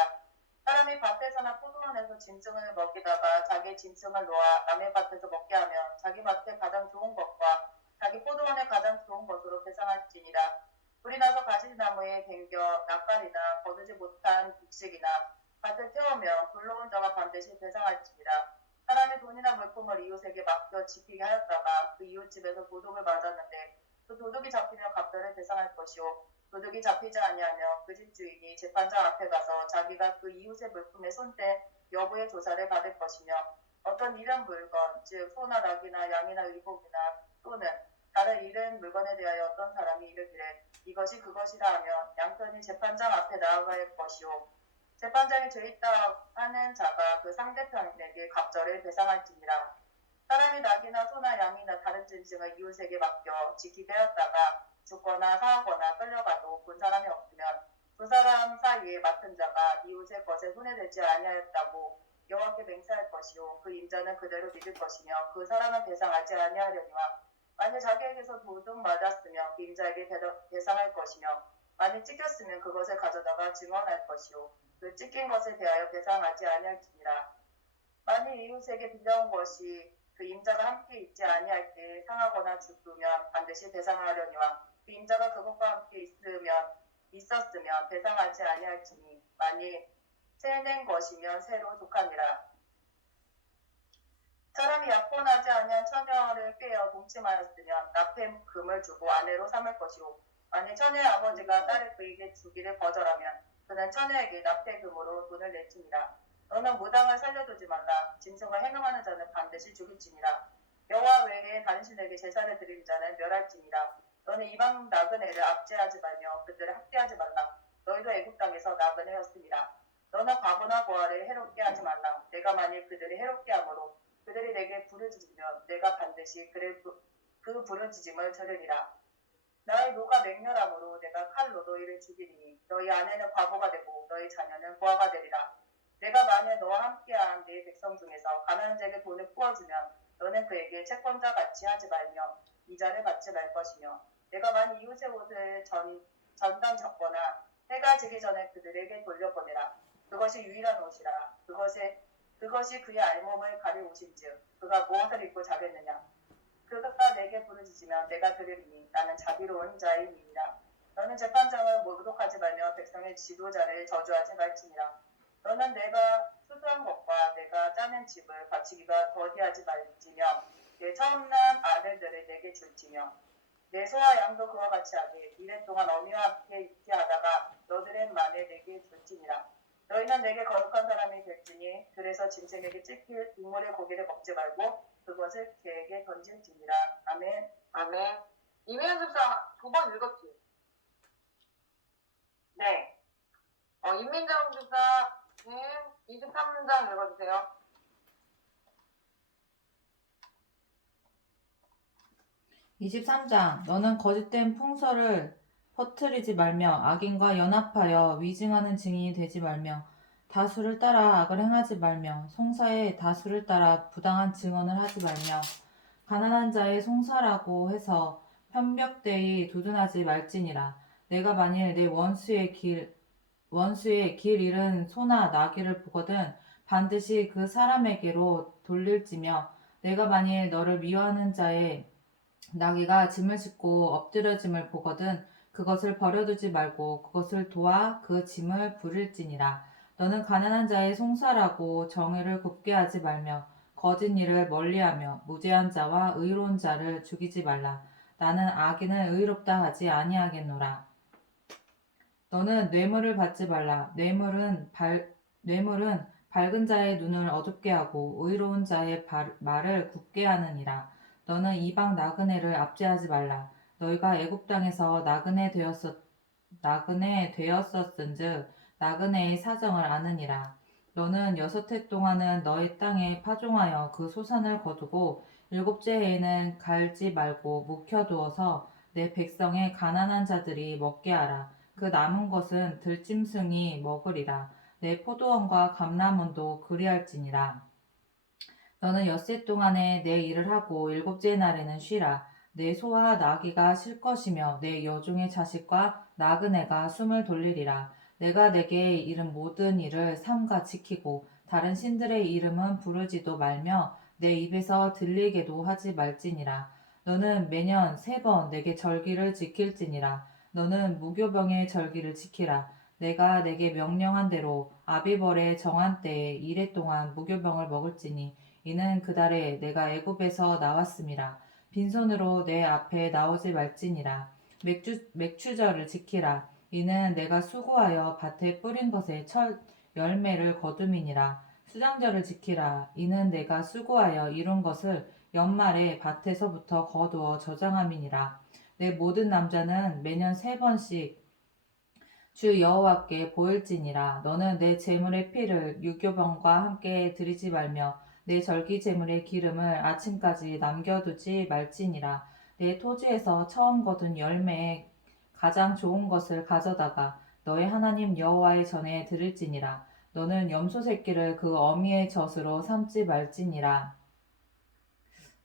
사람이 밭에서나 포도원에서 짐승을 먹이다가 자기 짐승을 놓아 남의 밭에서 먹게 하면 자기 밭에 가장 좋은 것과 자기 포도원에 가장 좋은 것으로 배상할지니라. 불이 나서 가시나무에 댕겨 낯가리나 거두지 못한 곡식이나 밭을 태우며 불러온 자가 반드시 배상할지니라. 사람이 돈이나 물품을 이웃에게 맡겨 지키게 하였다가 그 이웃집에서 도둑을 맞았는데 그 도둑이 잡히면 값들을 배상할 것이요 도둑이 잡히지 아니하며 그 집 주인이 재판장 앞에 가서 자기가 그 이웃의 물품의 손때 여부의 조사를 받을 것이며 어떤 잃은 물건 즉 소나 낙이나 양이나 의복이나 또는 다른 잃은 물건에 대하여 어떤 사람이 이르기를 이것이 그것이라 하며 양편이 재판장 앞에 나아갈 것이요 재판장이 죄 있다 하는 자가 그 상대편에게 갑절을 배상할지니라. 사람이 낙이나 소나 양이나 다른 짐승을 이웃에게 맡겨 지키게 하였다가 죽거나 사하거나 끌려가도 본 사람이 없으면 두 사람 사이에 맡은 자가 이웃의 것에 손해되지 아니하였다고 여호와께 맹세할 것이요 그 임자는 그대로 믿을 것이며 그 사람은 배상하지 아니하려니와 만일 자기에게서 도둑 맞았으며 그 임자에게 배상할 것이며 만일 찢겼으면 그것을 가져다가 증언할 것이요 그 찢긴 것에 대하여 배상하지 아니할지니라. 만일 이웃에게 빌려온 것이 그 임자가 함께 있지 아니할 때 상하거나 죽으면 반드시 배상하려니와 그 임자가 그것과 함께 있었으면 배상하지 아니할지니 만일 새낸 것이면 새로 족하니라. 사람이 약혼하지 아니한 처녀를 꿰어 동침하였으면 납폐 금을 주고 아내로 삼을 것이요 만일 처녀의 아버지가 딸을 그에게 주기를 거절하면 그는 처녀에게 납폐금으로 돈을 낼지니라. 너는 무당을 살려두지 말라. 짐승을 행음하는 자는 반드시 죽일지니라. 여호와 외에 다른 신에게 제사를 드리는 자는 멸할지니라. 너는 이방 나그네를 압제하지 말며 그들을 학대하지 말라. 너희도 애국 땅에서 나그네였습니다. 너는 과부나 고아를 해롭게 하지 말라. 내가 만일 그들을 해롭게 함으로 그들이 내게 부르짖으면 내가 반드시 그 부르짖음을 들으리라. 나의 노가 맹렬함으로 내가 칼로 너희를 죽이리니 너희 아내는 과부가 되고 너희 자녀는 고아가 되리라. 내가 만일 너와 함께한 네 백성 중에서 가난한 자에게 돈을 부어주면 너는 그에게 채권자 같이 하지 말며 이자를 받지 말 것이며 내가 만일 이웃의 옷을 전당 잡거나 해가 지기 전에 그들에게 돌려보내라. 그것이 유일한 옷이라. 그것이 그의 알몸을 가릴 옷인즉 그가 무엇을 입고 자겠느냐. 그가 내게 부르짖으면 내가 들으리니 나는 자비로운 자이니라. 너는 재판장을 모독하지 말며 백성의 지도자를 저주하지 말지니라. 너는 내가 수수한 것과 내가 짜낸 집을 바치기가 더디하지 말지며 내 처음 난 아들들을 내게 줄지며 내 소와 양도 그와 같이 하되 이래 동안 어미와 함께 있게 하다가 너들의 만에 내게 줄지니라. 너희는 내게 거룩한 사람이 될지니 그래서 짐승에게 찢길 동물의 고기를 먹지 말고 그것을 개에게 던질지니라. 아멘. 아멘. 이매연 집사 2번 읽었지? 네. 임민정 집사님 23문장 읽어주세요. (23장) 너는 거짓된 풍설을 퍼뜨리지 말며 악인과 연합하여 위증하는 증인이 되지 말며 다수를 따라 악을 행하지 말며 송사의 다수를 따라 부당한 증언을 하지 말며 가난한 자의 송사라고 해서 편벽되이 두둔하지 말지니라. 내가 만일 내 원수의 길 잃은 소나 나귀를 보거든 반드시 그 사람에게로 돌릴지며 내가 만일 너를 미워하는 자의 나귀가 짐을 싣고 엎드려짐을 보거든 그것을 버려두지 말고 그것을 도와 그 짐을 부릴지니라. 너는 가난한 자의 송사라고 정의를 굽게 하지 말며 거짓 일을 멀리하며 무죄한 자와 의로운 자를 죽이지 말라. 나는 악인을 의롭다 하지 아니하겠노라. 너는 뇌물을 받지 말라. 뇌물은 밝은 자의 눈을 어둡게 하고 의로운 자의 말을 굳게 하느니라. 너는 이방 나그네를 압제하지 말라. 너희가 애굽 땅에서 나그네 되었었은즉 나그네의 사정을 아느니라. 너는 6해 동안은 너희 땅에 파종하여 그 소산을 거두고 7째 해에는 갈지 말고 묵혀두어서 내 백성의 가난한 자들이 먹게 하라. 그 남은 것은 들짐승이 먹으리라. 내 포도원과 감람원도 그리할지니라. 너는 6해 동안에 내 일을 하고 7째 날에는 쉬라. 내 소와 나귀가 쉴 것이며 내 여종의 자식과 나그네가 숨을 돌리리라. 내가 내게 이른 모든 일을 삼가 지키고 다른 신들의 이름은 부르지도 말며 내 입에서 들리게도 하지 말지니라. 너는 매년 3번 내게 절기를 지킬지니라. 너는 무교병의 절기를 지키라. 내가 내게 명령한 대로 아비벌의 정한 때에 이래 동안 무교병을 먹을지니 이는 그달에 내가 애굽에서 나왔음이라. 빈손으로 내 앞에 나오지 말지니라. 맥추절을 지키라. 이는 내가 수고하여 밭에 뿌린 것의 첫 열매를 거둠이니라. 수장절을 지키라. 이는 내가 수고하여 이룬 것을 연말에 밭에서부터 거두어 저장함이니라. 내 모든 남자는 매년 3번씩 주 여호와께 보일지니라. 너는 내 제물의 피를 유교병과 함께 드리지 말며 내 절기 제물의 기름을 아침까지 남겨두지 말지니라. 내 토지에서 처음 거둔 열매에 가장 좋은 것을 가져다가 너의 하나님 여호와의 전에 드릴지니라. 너는 염소 새끼를 그 어미의 젖으로 삼지 말지니라.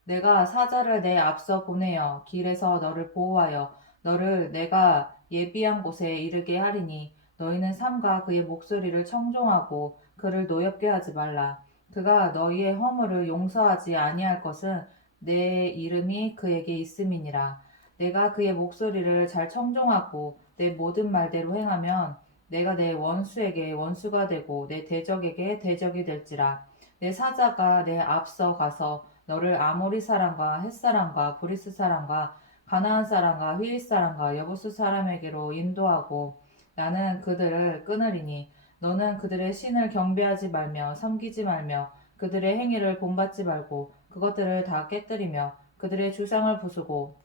내가 사자를 내 앞서 보내어 길에서 너를 보호하여 너를 내가 예비한 곳에 이르게 하리니 너희는 삼가 그의 목소리를 청종하고 그를 노엽게 하지 말라. 그가 너희의 허물을 용서하지 아니할 것은 내 이름이 그에게 있음이니라. 내가 그의 목소리를 잘 청종하고 내 모든 말대로 행하면 내가 내 원수에게 원수가 되고 내 대적에게 대적이 될지라. 내 사자가 내 앞서 가서 너를 아모리 사람과 헷 사람과 브리스 사람과 가나안 사람과 휘릿 사람과 여부스 사람에게로 인도하고 나는 그들을 끊으리니 너는 그들의 신을 경배하지 말며 섬기지 말며 그들의 행위를 본받지 말고 그것들을 다 깨뜨리며 그들의 주상을 부수고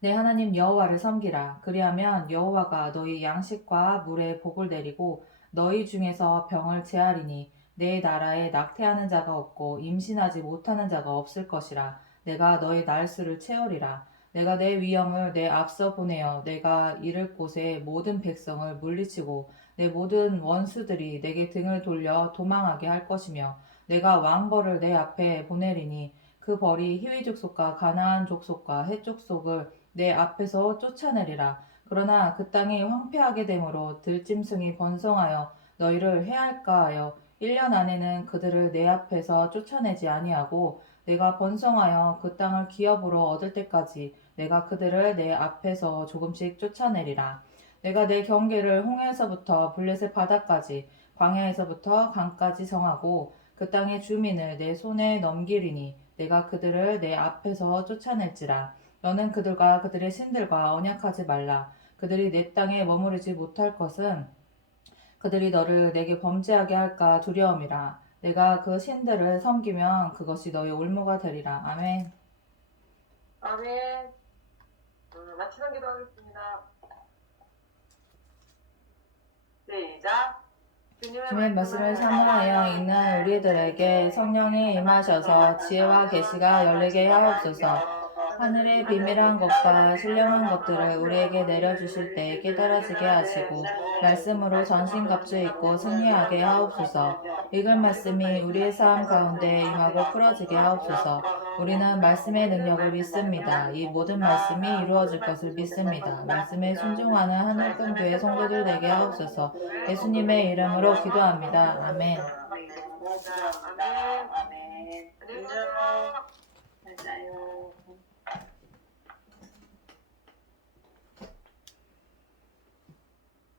내 하나님 여호와를 섬기라. 그리하면 여호와가 너희 양식과 물에 복을 내리고 너희 중에서 병을 제하리니 내 나라에 낙태하는 자가 없고 임신하지 못하는 자가 없을 것이라. 내가 너의 날수를 채우리라. 내가 내 위엄을 내 앞서 보내어 내가 이를 곳의 모든 백성을 물리치고 내 모든 원수들이 내게 등을 돌려 도망하게 할 것이며 내가 왕벌을 내 앞에 보내리니 그 벌이 히위 족속과 가나안 족속과 헷 족속을 내 앞에서 쫓아내리라. 그러나 그 땅이 황폐하게 되므로 들짐승이 번성하여 너희를 해할까 하여 1년 안에는 그들을 내 앞에서 쫓아내지 아니하고 내가 번성하여 그 땅을 기업으로 얻을 때까지 내가 그들을 내 앞에서 조금씩 쫓아내리라. 내가 내 경계를 홍해에서부터 블레셋 바다까지 광야에서부터 강까지 정하고 그 땅의 주민을 내 손에 넘기리니 내가 그들을 내 앞에서 쫓아낼지라. 너는 그들과 그들의 신들과 언약하지 말라. 그들이 내 땅에 머무르지 못할 것은 그들이 너를 내게 범죄하게 할까 두려움이라. 내가 그 신들을 섬기면 그것이 너의 올무가 되리라. 아멘. 아멘. 마치는 기도하겠습니다. 시작. 주님의 말씀을 사모하여 있는 우리들에게 성령이 임하셔서 지혜와 계시가 열리게 하옵소서. 하늘의 비밀한 것과 신령한 것들을 우리에게 내려주실 때 깨달아지게 하시고 말씀으로 전신갑주 입고 승리하게 하옵소서. 읽을 말씀이 우리의 삶 가운데 임하고 풀어지게 하옵소서. 우리는 말씀의 능력을 믿습니다. 이 모든 말씀이 이루어질 것을 믿습니다. 말씀에 순종하는 하늘금교의 성도들 되게 하옵소서. 예수님의 이름으로 기도합니다. 아멘. 아멘.